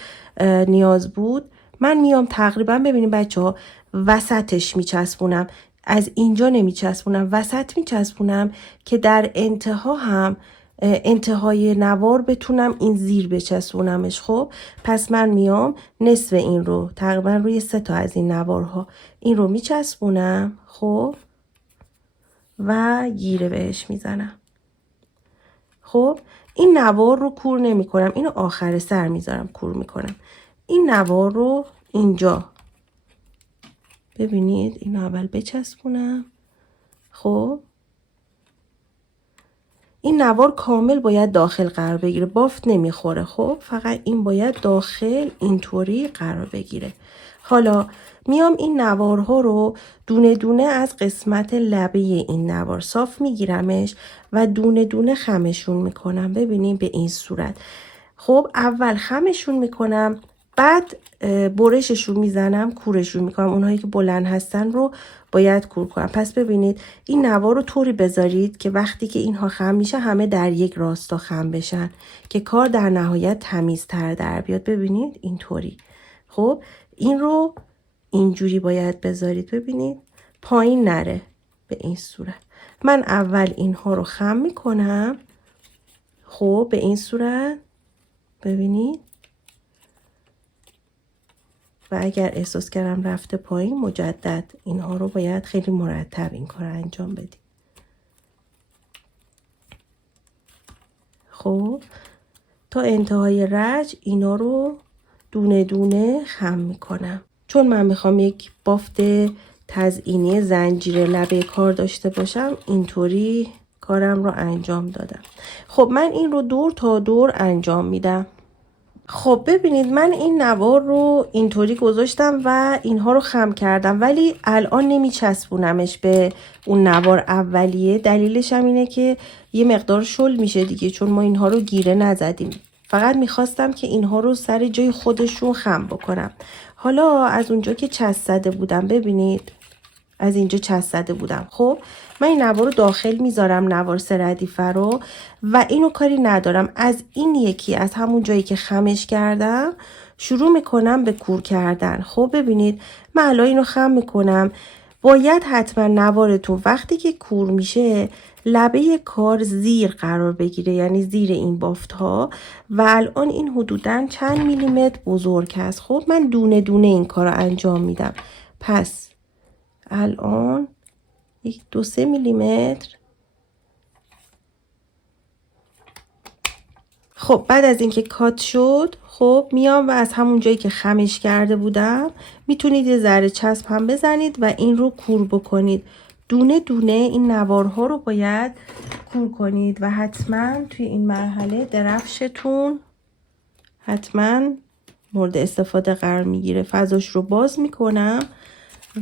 نیاز بود من میام تقریبا ببینید بچه ها وسطش میچسبونم، از اینجا نمیچسبونم، وسط میچسبونم که در انتها هم انتهای نوار بتونم این زیر بچسبونمش. خب پس من میام نصف این رو تقریبا روی 3 تا از این نوارها این رو میچسبونم. خب و گیره بهش میزنم. خب این نوار رو کور نمی کنم، اینو آخر سر میذارم کور میکنم. این نوار رو اینجا ببینید اینو اول بچسبونم. خب این نوار کامل باید داخل قرار بگیره، بافت نمیخوره. خب فقط این باید داخل اینطوری قرار بگیره. حالا میام این نوارها رو دونه دونه از قسمت لبه این نوار صاف میگیرمش و دونه دونه خمشون میکنم. ببینیم به این صورت. خب اول خمشون میکنم، بعد برششون میزنم، کورشون میکنم. اونهایی که بلند هستن رو باید کور کنم. پس ببینید این نوار رو طوری بذارید که وقتی که اینها خم میشه همه در یک راستا خم بشن که کار در نهایت تمیزتر در بیاد. ببینید اینطوری. خب این رو اینجوری باید بذارید. ببینید پایین نره به این صورت. من اول اینها رو خم میکنم. خب به این صورت ببینید، و اگر احساس کردم رفته پایین مجدد اینها رو باید خیلی مرتب این کار انجام بدید. خب تا انتهای رج اینا رو دونه دونه خم میکنم. چون من میخوام یک بافت تزیینی زنجیر لبه کار داشته باشم اینطوری کارم رو انجام دادم. خب من این رو دور تا دور انجام میدم. خب ببینید من این نوار رو اینطوری گذاشتم و اینها رو خم کردم، ولی الان نمیچسبونمش به اون نوار اولیه. دلیلش هم اینه که یه مقدار شل میشه دیگه، چون ما اینها رو گیره نزدیم. فقط میخواستم که اینها رو سر جای خودشون خم بکنم. حالا از اونجا که چسب زده بودم، ببینید از اینجا چسب زده بودم. خب من این نوار رو داخل میذارم، نوار 3 ردیفه رو، و اینو کاری ندارم. از این یکی از همون جایی که خمش کردم شروع میکنم به کور کردن. خب ببینید من الان اینو خم میکنم. باید حتما نوارتون وقتی که کور میشه لبه کار زیر قرار بگیره، یعنی زیر این بافت ها، و الان این حدوداً چند میلیمتر بزرگ هست. خب من دونه دونه این کار رو انجام میدم. پس الان 1-2-3 میلیمتر. خب بعد از اینکه کات شد، خب میام و از همون جایی که خمش کرده بودم میتونید یه ذره چسب هم بزنید و این رو کور بکنید. دونه دونه این نوارها رو باید کور کنید و حتما توی این مرحله درفشتون حتما مورد استفاده قرار میگیره. فضاش رو باز میکنم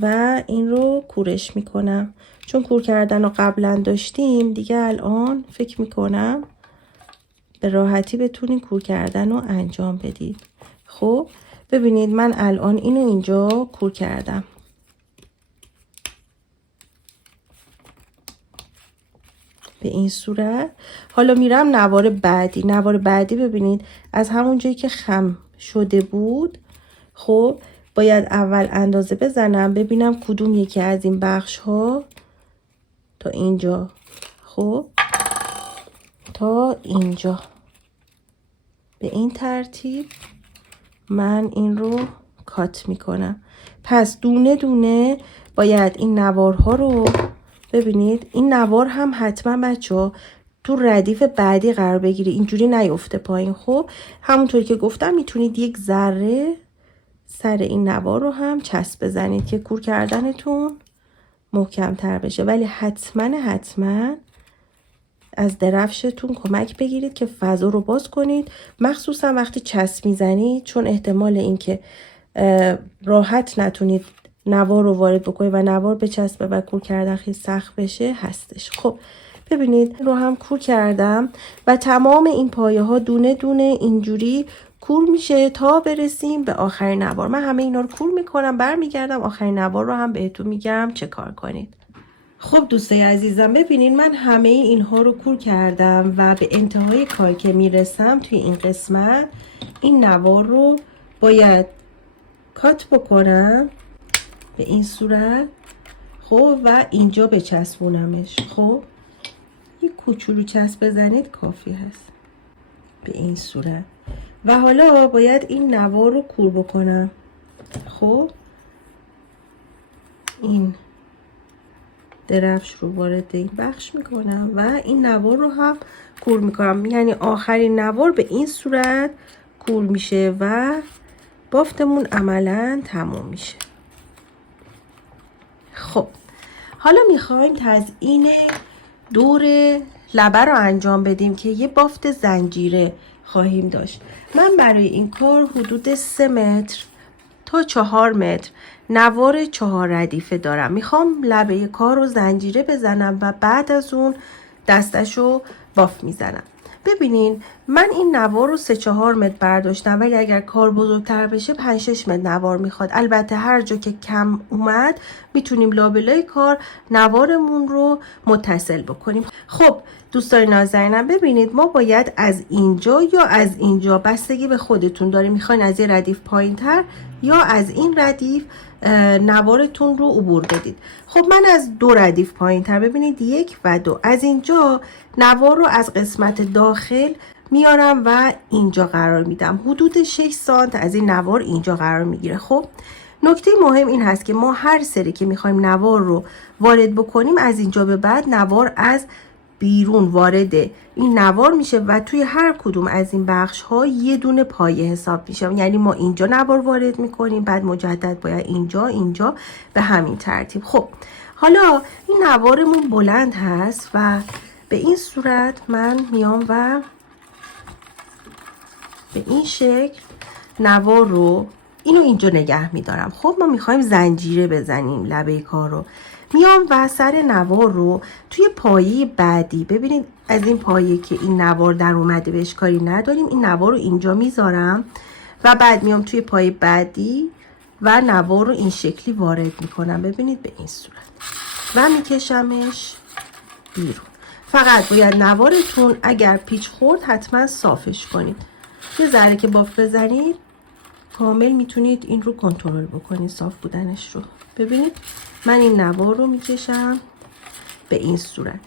و این رو کورش میکنم. چون کور کردن رو قبلا داشتیم دیگه، الان فکر میکنم به راحتی بتونین کور کردن رو انجام بدید. خب ببینید من الان اینو اینجا کور کردم. به این صورت. حالا میرم نوار بعدی. نوار بعدی ببینید از همون جایی که خم شده بود، خب باید اول اندازه بزنم ببینم کدوم یکی از این بخش ها تا اینجا، خب تا اینجا به این ترتیب من این رو کات میکنم. پس دونه دونه باید این نوارها رو ببینید. این نوار هم حتما بچه‌ها تو ردیف بعدی قرار بگیره، اینجوری نیفته پایین. خب همونطور که گفتم میتونید یک ذره سر این نوار رو هم چسب بزنید که کور کردنتون محکم تر بشه، ولی حتما از درفشتون کمک بگیرید که فضا رو باز کنید، مخصوصا وقتی چسب میزنید، چون احتمال اینکه راحت نتونید نوار رو وارد بکنید و نوار به چسبه و کور کردن خیلی سخت بشه هستش. خب ببینید رو هم کور کردم و تمام این پایه ها دونه دونه اینجوری کور میشه تا برسیم به آخرین نوار. من همه اینا رو کور میکنم، برمیگردم آخرین نوار رو هم بهتون میگم چه کار کنید. خب دوستای عزیزم ببینید من همه اینها رو کور کردم و به انتهای کار که میرسم توی این قسمت این نوار رو باید کات بکنم به این صورت. خب و اینجا بچسبونمش. خب یک کوچولو چسب بزنید کافی هست به این صورت. و حالا باید این نوار رو کور بکنم. خب این درفش رو وارد این بخش میکنم و این نوار رو هم کور میکنم، یعنی آخرین نوار به این صورت کور میشه و بافتمون عملا تموم میشه. خب حالا میخوایم تزیین دور لبه رو انجام بدیم که یه بافت زنجیره خواهیم داشت. من برای این کار حدود 3 متر تا 4 متر نوار 4 ردیفه دارم. میخوام لبه کار رو زنجیره بزنم و بعد از اون دستشو بافت میزنم. ببینین من این نوار رو 3-4 متر برداشتم، ولی اگر کار بزرگتر بشه 5-6 متر نوار میخواد. البته هر جا که کم اومد میتونیم لابلای کار نوارمون رو متصل بکنیم. خب دوستان نازنینم ببینید ما باید از اینجا یا از اینجا، بستگی به خودتون داره، میخواین از یه ردیف پایین تر یا از این ردیف نوارتون رو عبور بدید. خب من از 2 ردیف پایین تر، ببینید 1 و 2، از اینجا نوار رو از قسمت داخل میارم و اینجا قرار میدم. حدود 6 سانت از این نوار اینجا قرار میگیره. خب نکته مهم این هست که ما هر سری که میخوایم نوار رو وارد بکنیم، از اینجا به بعد نوار از بیرون وارد این نوار میشه و توی هر کدوم از این بخش ها یه دونه پایه حساب میشه. یعنی ما اینجا نوار وارد میکنیم، بعد مجدد باید اینجا به همین ترتیب. خب حالا این نوارمون بلند هست و به این صورت من میام و به این شکل نوار رو اینجا نگه میدارم. خب ما میخوایم زنجیره بزنیم لبه کار رو. میام و سر نوار رو توی پایه بعدی، ببینید از این پایه که این نوار در اومده بهش کاری نداریم، این نوار رو اینجا میذارم و بعد میام توی پایه بعدی و نوار رو این شکلی وارد میکنم. ببینید به این صورت و میکشمش بیرون. فقط باید نوارتون اگر پیچ خورد حتما صافش کنید. یه ذره که بافت بزنید کامل میتونید این رو کنترل بکنید، صاف بودنش رو. ببینید من این نوار رو میکشم به این صورت.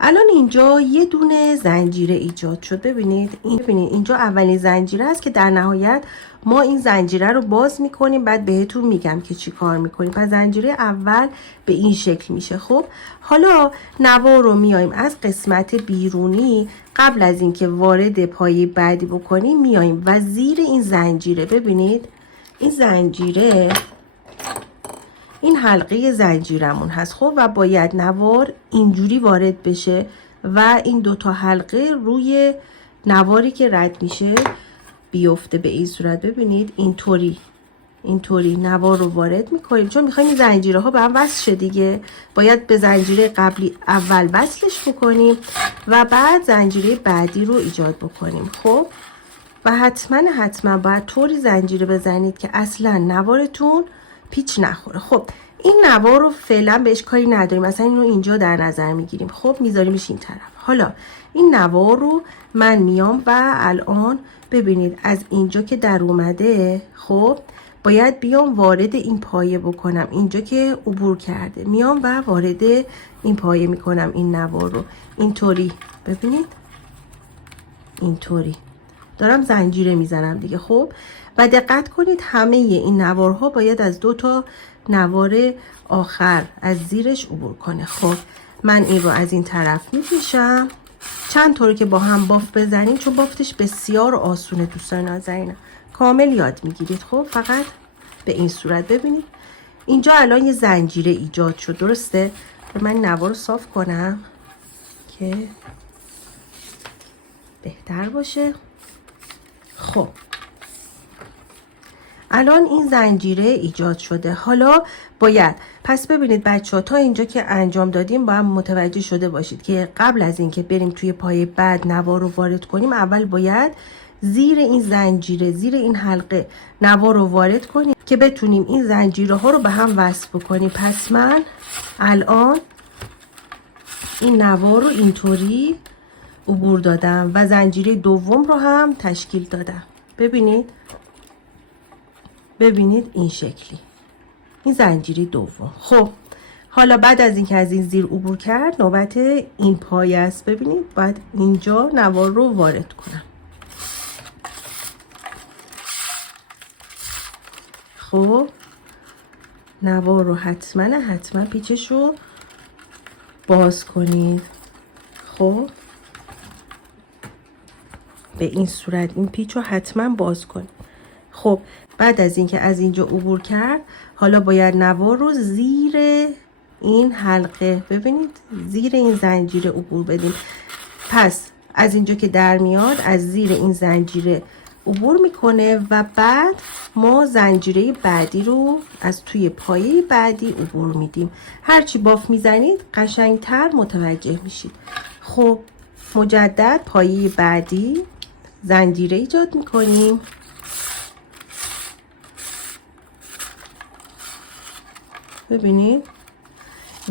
الان اینجا یه دونه زنجیره ایجاد شد. ببینید اینجا اولین زنجیره است که در نهایت ما این زنجیره رو باز میکنیم، بعد بهتون میگم که چی کار میکنیم. پس زنجیره اول به این شکل میشه. خب حالا نوار رو میایم از قسمت بیرونی قبل از اینکه وارد پایه بعدی بکنیم میایم و زیر این زنجیره، ببینید این زنجیره این حلقه زنجیرمون هست. خب و باید نوار اینجوری وارد بشه و این 2 تا حلقه روی نواری که رد میشه بیفته به این صورت. ببینید اینطوری نوار رو وارد میکنیم، چون میخوایم این زنجیره ها به هم وصل شه دیگه. باید به زنجیره قبلی اول وصلش بکنیم و بعد زنجیره بعدی رو ایجاد بکنیم. خب و حتما باید طوری زنجیره بزنید که اصلا نوارتون پیچ نخوره. خب این نوار رو فعلا بهش کاری نداریم، مثلا این رو اینجا در نظر میگیریم. خب میذاریمش این طرف. حالا این نوار رو من میام و الان ببینید از اینجا که در اومده، خب باید بیام وارد این پایه بکنم. اینجا که عبور کرده میام و وارد این پایه میکنم این نوار رو اینطوری. ببینید اینطوری دارم زنجیره میزنم دیگه. خب و دقت کنید همه این نوارها باید از 2 تا نوار آخر از زیرش عبور کنه. خب من این رو از این طرف میکشم چند طور که با هم بافت بزنیم، چون بافتش بسیار آسونه دوستان نازنینم، کامل یاد میگیرید. خب فقط به این صورت. ببینید اینجا الان یه زنجیره ایجاد شد، درسته؟ من نوار رو صاف کنم که بهتر باشه. خب الان این زنجیره ایجاد شده. حالا باید پس ببینید بچه‌ها تا اینجا که انجام دادیم با هم متوجه شده باشید که قبل از اینکه بریم توی پایه بعد نوار رو وارد کنیم، اول باید زیر این زنجیره، زیر این حلقه نوار رو وارد کنیم که بتونیم این زنجیره ها رو به هم وصل بکنیم. پس من الان این نوار رو اینطوری عبور دادم و زنجیره دوم رو هم تشکیل دادم. ببینید این شکلی این زنجیره دوم. خب حالا بعد از اینکه از این زیر عبور کرد نوبت این پایه است. ببینید باید اینجا نوار رو وارد کنم. خب نوار رو حتما پیچش رو باز کنید. خب به این صورت این پیچ رو حتما باز کنید. خب بعد از اینکه از اینجا عبور کرد حالا باید نوار رو زیر این حلقه، ببینید زیر این زنجیره عبور بدیم. پس از اینجا که در میاد از زیر این زنجیره عبور میکنه و بعد ما زنجیره بعدی رو از توی پایه بعدی عبور میدیم. هرچی باف میزنید قشنگتر متوجه میشید. خب مجدد پایه بعدی زنجیره ایجاد میکنیم. ببینید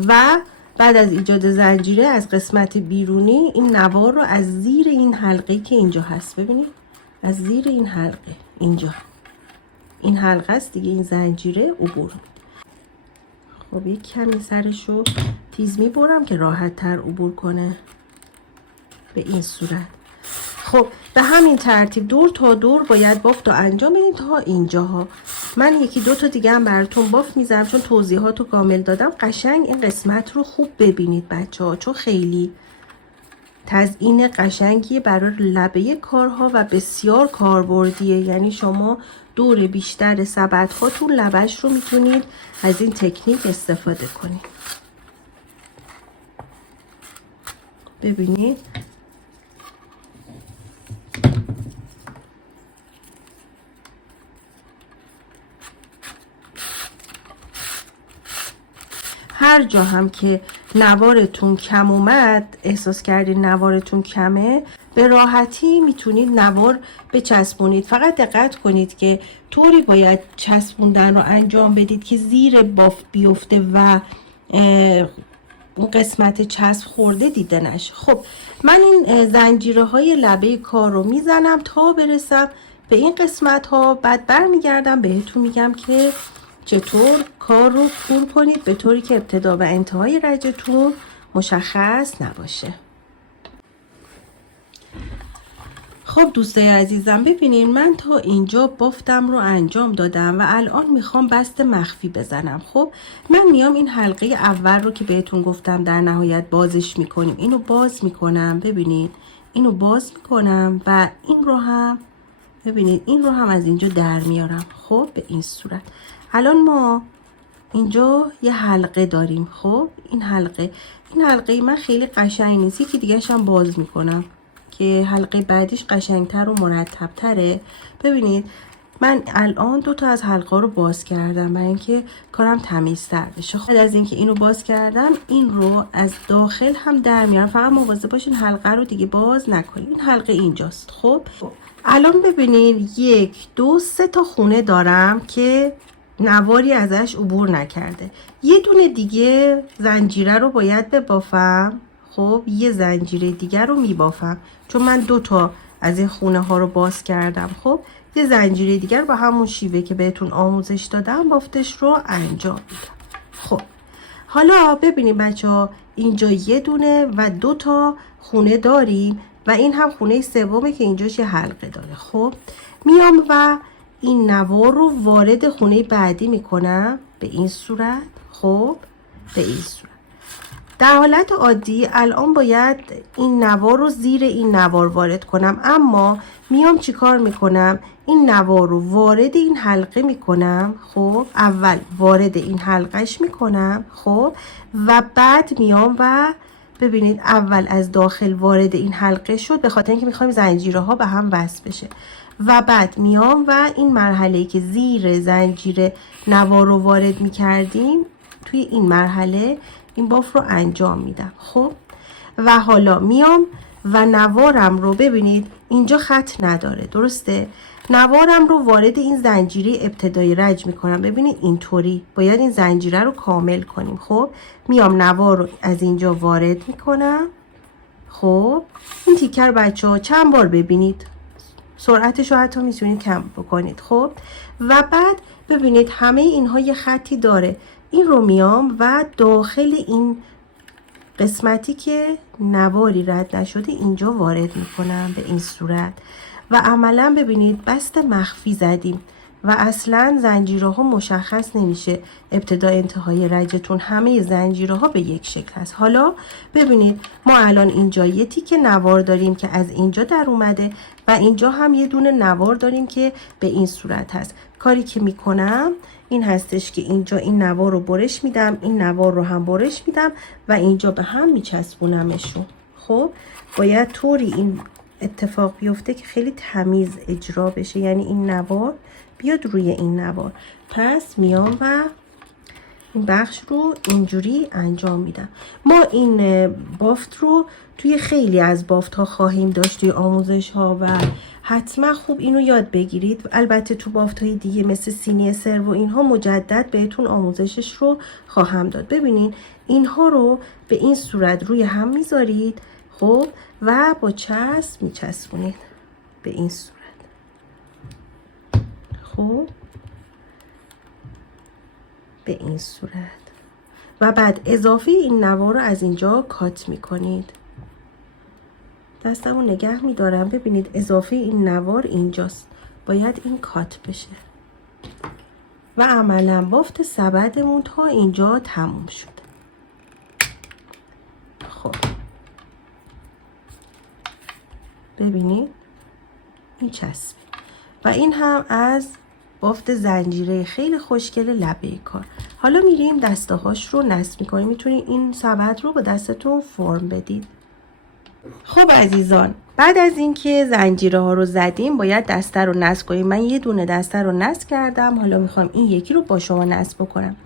و بعد از ایجاد زنجیره از قسمت بیرونی این نوار رو از زیر این حلقه که اینجا هست، ببینید از زیر این حلقه، اینجا این حلقه است دیگه، این زنجیره عبور میده. خب یک کمی سرش رو تیز میبرم که راحت تر عبور کنه به این صورت. خب به همین ترتیب دور تا دور باید بافت رو انجام بدیم تا اینجاها. من یکی دو تا دیگه هم براتون بافت میذارم چون توضیحات رو کامل دادم. قشنگ این قسمت رو خوب ببینید بچه ها، چون خیلی تزیین قشنگیه برای لبه کارها و بسیار کاربردیه. یعنی شما دور بیشتر سبد هاتون لبش رو میتونید از این تکنیک استفاده کنید. ببینید هر جا هم که نوارتون کم اومد، احساس کردید نوارتون کمه، به راحتی میتونید نوار بچسبونید. فقط دقت کنید که طوری باید چسبوندن رو انجام بدید که زیر بافت بیفته و اون قسمت چسب خورده دیده نشه. خب من این زنجیره های لبه کار رو میزنم تا برسم به این قسمت ها. بعد برمیگردم بهتون میگم که چطور کار رو پر کنید به طوری که ابتدا و انتهای رجتون مشخص نباشه. خب دوستای عزیزم ببینین من تا اینجا بافتم رو انجام دادم و الان میخوام بست مخفی بزنم. خب من میام این حلقه اول رو که بهتون گفتم در نهایت بازش میکنیم، اینو باز میکنم. ببینید اینو باز میکنم و این رو هم ببینید این رو هم از اینجا در میارم. خب به این صورت الان ما اینجا یه حلقه داریم. خب این حلقه من خیلی قشنگ نیست، یکی دیگه هم باز میکنم که حلقه بعدیش قشنگتر و مرتبتره. ببینید من الان دو تا از حلقه رو باز کردم برای اینکه کارم تمیزتر بشه. خب از اینکه اینو باز کردم این رو از داخل هم در میارم. فقط مواظب باشین حلقه رو دیگه باز نکنید. این حلقه اینجاست. خب الان ببینید 1 2 3 تا خونه دارم که نواری ازش عبور نکرده. یه دونه دیگه زنجیره رو باید ببافم. خب یه زنجیره دیگر رو میبافم چون من 2 تا از این خونه ها رو باز کردم. خب یه زنجیره دیگر با همون شیوه که بهتون آموزش دادم بافتش رو انجام میدم. خب حالا ببینید بچه ها اینجا یه دونه و 2 تا خونه داریم و این هم خونه سومه که اینجاش یه حلقه داره. خب میام و این نوار رو وارد خونه بعدی میکنم به این صورت. خب به این صورت در حالت عادی الان باید این نوار رو زیر این نوار وارد کنم، اما میام چی کار میکنم؟ این نوار رو وارد این حلقه میکنم. خب اول وارد این حلقهش میکنم. خب و بعد میام و ببینید اول از داخل وارد این حلقه شد به خاطر اینکه میخوایم زنجیره ها به هم وصل بشه و بعد میام و این مرحله که زیر زنجیره نوار رو وارد میکردیم توی این مرحله این باف رو انجام میدم. خب و حالا میام و نوارم رو ببینید اینجا خط نداره، درسته؟ نوارم رو وارد این زنجیره ابتدایی رج میکنم. ببینید اینطوری باید این زنجیره رو کامل کنیم. خب میام نوار رو از اینجا وارد میکنم. خب این تیکر بچه ها چند بار ببینید، سرعتش رو حتی میتونید کم بکنید. خب و بعد ببینید همه اینها یه خطی داره. این رو میام و داخل این قسمتی که نواری رد نشده اینجا وارد میکنم به این صورت و عملا ببینید بست مخفی زدیم و اصلا زنجیره ها مشخص نمیشه ابتدا انتهای رجتون، همه زنجیره ها به یک شکل هست. حالا ببینید ما الان اینجا یه تیکه نوار داریم که از اینجا در اومده و اینجا هم یه دونه نوار داریم که به این صورت هست. کاری که میکنم این هستش که اینجا این نوار رو برش میدم، این نوار رو هم برش میدم و اینجا به هم میچسبونمشون. خب باید طوری این اتفاق بیفته که خیلی تمیز اجرا بشه، یعنی این نوار بیاد روی این نوار. پس میام و این بخش رو اینجوری انجام میدم. ما این بافت رو توی خیلی از بافت ها خواهیم داشت توی آموزش ها و حتما خوب اینو یاد بگیرید. البته تو بافت های دیگه مثل سینی سرو و اینها مجدد بهتون آموزشش رو خواهم داد. ببینین اینها رو به این صورت روی هم میذارید، خب، و با چسب میچسبونید به این صورت. خب به این صورت و بعد اضافه این نوار رو از اینجا کات میکنید. دستمو نگه میدارم. ببینید اضافه این نوار اینجاست، باید این کات بشه و عملا بافت سبدمون تا اینجا تموم شد. خب ببینید این چسبه و این هم از بافت زنجیره خیلی خوشگل لبه کار. حالا میریم دسته هاش رو نصب میکنیم. میتونید این سبد رو با دستتون فرم بدید. خب عزیزان، بعد از اینکه زنجیره ها رو زدیم باید دسته رو نصب کنیم. من یه دونه دسته رو نصب کردم، حالا میخوام این یکی رو با شما نصب کنم.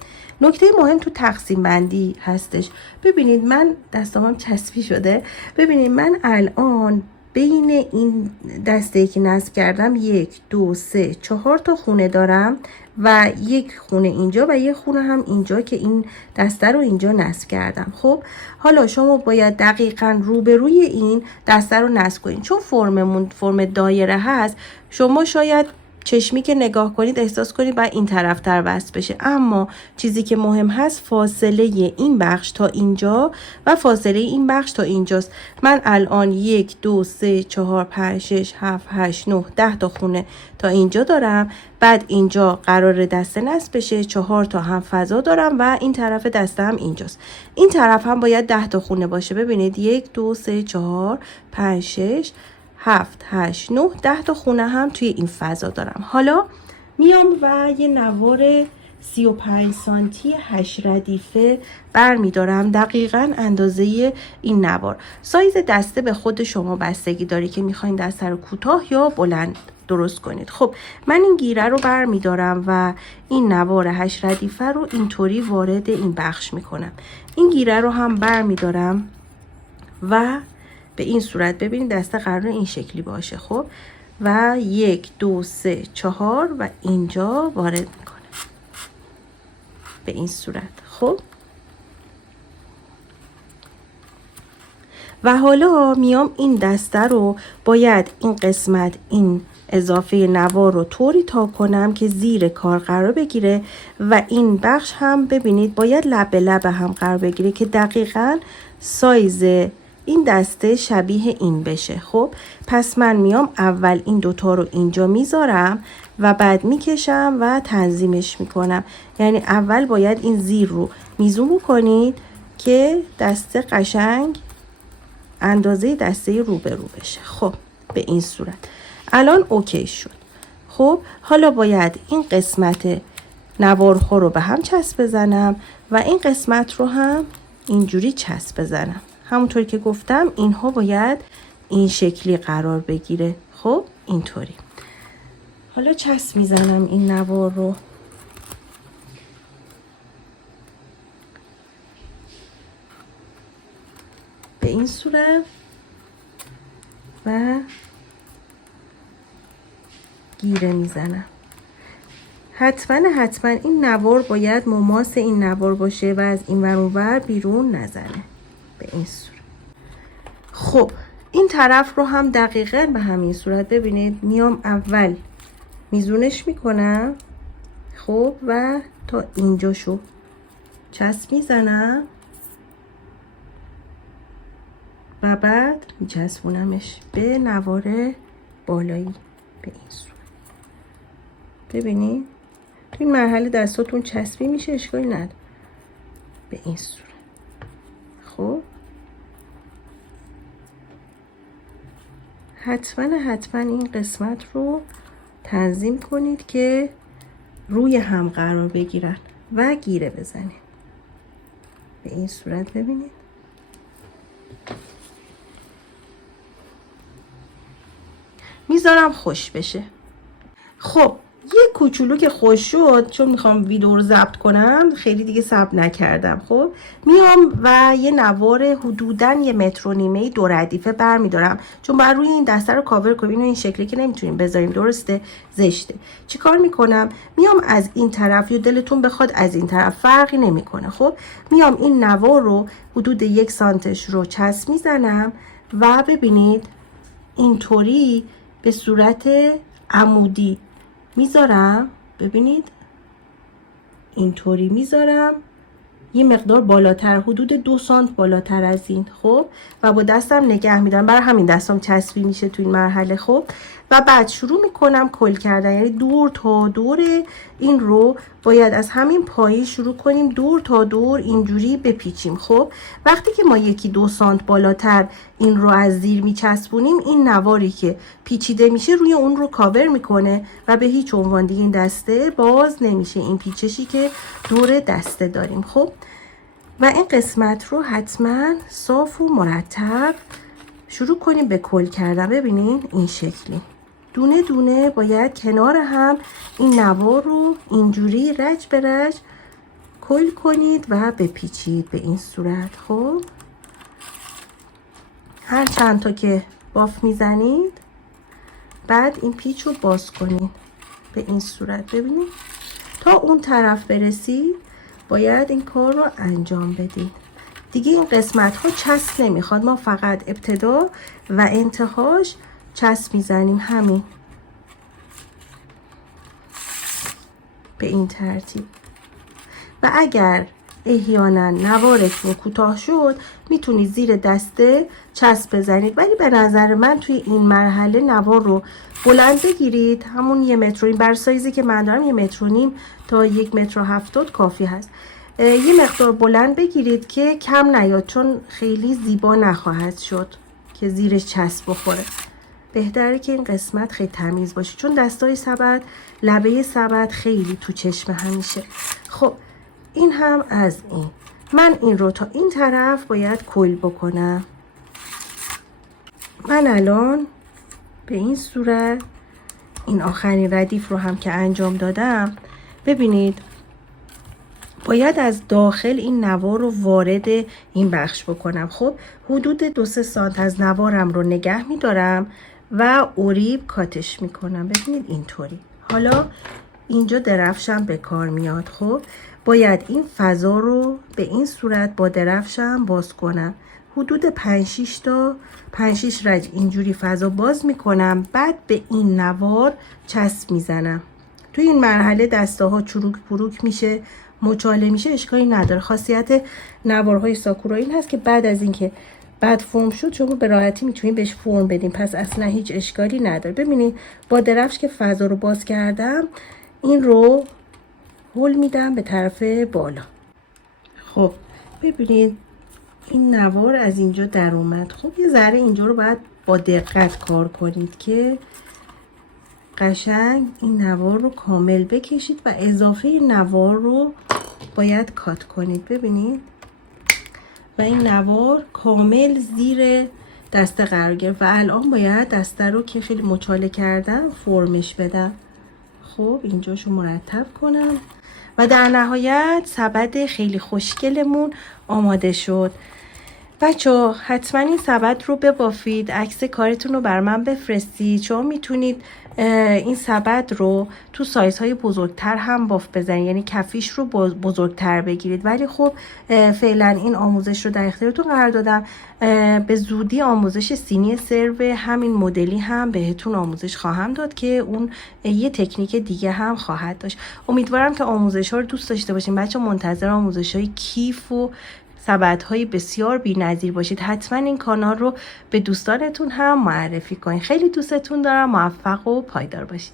نکته مهم تو تقسیم بندی هستش. ببینید من دستامم چسبی شده. ببینید من الان بین این دسته‌ای که نصب کردم 1 2 3 4 تا خونه دارم و یک خونه اینجا و یک خونه هم اینجا که این دسته رو اینجا نصب کردم. خب حالا شما باید دقیقاً روبروی این دسته رو نصب کنید. چون فرممون فرم دایره هست، شما شاید چشمی که نگاه کنید احساس کنید باید این طرف تر وصل بشه، اما چیزی که مهم هست فاصله این بخش تا اینجا و فاصله این بخش تا اینجاست. من الان 1 2 3 4 5 6 7 8 9 10 تا خونه تا اینجا دارم. بعد اینجا قرار دسته نصب بشه، 4 تا هم فضا دارم و این طرف دسته هم اینجاست. این طرف هم باید 10 تا خونه باشه. ببینید 1 2 3 4 5 6 7 8 9 10 تا خونه هم توی این فضا دارم. حالا میام و یه نوار 35 سانتی 8 ردیفه برمیدارم، دقیقاً اندازه این نوار. سایز دسته به خود شما بستگی داره که میخواین دسته رو کوتاه یا بلند درست کنید. خب من این گیره رو برمیدارم و این نوار 8 ردیفه رو اینطوری وارد این بخش میکنم. این گیره رو هم برمیدارم و به این صورت، ببینید دسته قرار این شکلی باشه. خب و 1 2 3 4 و اینجا وارد میکنه به این صورت. خب و حالا میام این دسته رو باید این قسمت این اضافه نوار رو طوری تا کنم که زیر کار قرار بگیره و این بخش هم ببینید باید لب به لب هم قرار بگیره که دقیقاً سایز این دسته شبیه این بشه. خب پس من میام اول این دوتا رو اینجا میذارم و بعد میکشم و تنظیمش میکنم. یعنی اول باید این زیر رو میزوم کنید که دسته قشنگ اندازه دسته روبرو بشه. خب به این صورت الان اوکی شد. خب حالا باید این قسمت نوارها رو به هم چسب بزنم و این قسمت رو هم اینجوری چسب بزنم. همونطور که گفتم اینها باید این شکلی قرار بگیره. خب اینطوری. حالا چسب میزنم این نوار رو. به این صورت و گیره میزنم. حتما این نوار باید مماس این نوار باشه و از این ور اون ور بیرون نزنه. به این صورت. خب این طرف رو هم دقیقاً به همین صورت ببینید میام اول میزونش میکنم. خب و تا اینجاشو چسب میزنم و بعد میچسبونمش به نوار بالایی به این صورت. ببینید تو این مرحله دستاتون چسبی میشه، اشکالی نداره. به این صورت. خب حتما این قسمت رو تنظیم کنید که روی هم قرار بگیرن و گیره بزنید. به این صورت ببینید. میذارم خوش بشه. خب یه کوچولو که خوش شد، چون میخوام ویدیو رو ضبط کنم خیلی دیگه ضبط نکردم، خب میام و یه نوار حدوداً 1.5 متر دو ردیفه برمیدارم، چون باید روی این دسته رو کاور کنیم. اینو این شکلی که نمیتونیم بذاریم، درسته؟ زشته. چیکار میکنم؟ میام از این طرف، یا دلتون بخواد از این طرف، فرقی نمیکنه. خب میام این نوار رو حدود 1 سانتش رو چسب میزنم و ببینید اینطوری به صورت عمودی میذارم. ببینید اینطوری میذارم، یه مقدار بالاتر، حدود 2 سانت بالاتر از این. خب و با دستم نگه میدارم، برای همین دستم چسبی میشه تو این مرحله. خب و بعد شروع میکنم کل کردن، یعنی دور تا دور این رو باید از همین پایین شروع کنیم، دور تا دور اینجوری بپیچیم. خب وقتی که ما 1-2 سانت بالاتر این رو از زیر میچسبونیم، این نواری که پیچیده میشه روی اون رو کاور میکنه و به هیچ عنوان دیگه این دسته باز نمیشه، این پیچشی که دور دسته داریم. خب و این قسمت رو حتما صاف و مرتب شروع کنیم به کل کردن. ببینین این شکلی دونه دونه باید کنار هم این نوار رو اینجوری رج به رج کل کنید و بپیچید به این صورت. خب هر چند تا که باف میزنید بعد این پیچ رو باز کنید به این صورت. ببینید تا اون طرف برسید باید این کار رو انجام بدید. دیگه این قسمت ها چسب نمیخواد، ما فقط ابتدا و انتهاش چسب میزنیم، همین به این ترتیب. و اگر احیانا نوارتون کوتاه شد میتونید زیر دسته چسب بزنید، ولی به نظر من توی این مرحله نوار رو بلند بگیرید، همون 1 متر، بر سایزی که من دارم 1.5 متر تا 1.70 متر کافی هست. یه مقدار بلند بگیرید که کم نیاد، چون خیلی زیبا نخواهد شد که زیرش چسب بخوره. بهتره که این قسمت خیلی تمیز باشه، چون دستای سبد، لبه سبد خیلی تو چشم همیشه. خب این هم از این. من این رو تا این طرف باید کل بکنم. من الان به این صورت این آخرین ردیف رو هم که انجام دادم، ببینید باید از داخل این نوار رو وارد این بخش بکنم. خب حدود 2-3 سانت از نوارم رو نگه میدارم و اوریب کاتش میکنم. ببینید اینطوری. حالا اینجا درفشم به کار میاد. خب باید این فضا رو به این صورت با درفشم باز کنم، حدود 5-6 رج اینجوری فضا باز میکنم، بعد به این نوار چسب میزنم. توی این مرحله دسته ها چروک پروک میشه، مچاله میشه، اشکالی نداره. خاصیت نوارهای ساکورا این هست که بعد از اینکه بعد فرم شد شما به راحتی میتونید بهش فرم بدین، پس اصلا هیچ اشکالی نداره. ببینید با درفش که فضا رو باز کردم این رو هل میدم به طرف بالا. خب ببینید این نوار از اینجا در اومد. خب یه ذره اینجا رو باید با دقت کار کنید که قشنگ این نوار رو کامل بکشید و اضافه نوار رو باید کات کنید. ببینید و این نوار کامل زیر دسته قرار گرفت و الان باید دسته رو که خیلی مچاله کردم فرمش بدم. خب اینجاشو مرتب کنم و در نهایت سبد خیلی خوشگلمون آماده شد. بچه‌ها حتما این سبد رو ببافید، عکس کارتون رو بر من بفرستید. شما میتونید این سبد رو تو سایزهای بزرگتر هم باف بزنید، یعنی کفیش رو بزرگتر بگیرید، ولی خب فعلا این آموزش رو در اختیارتون قرار دادم. به زودی آموزش سینی سرو همین مدلی هم بهتون آموزش خواهم داد که اون یه تکنیک دیگه هم خواهد داشت. امیدوارم که آموزش ها رو دوست داشته باشین. بچه منتظر آموزش های کیف و سبدهای بسیار بی‌نظیر باشید. حتما این کانال رو به دوستانتون هم معرفی کنید. خیلی دوستتون دارم. موفق و پایدار باشید.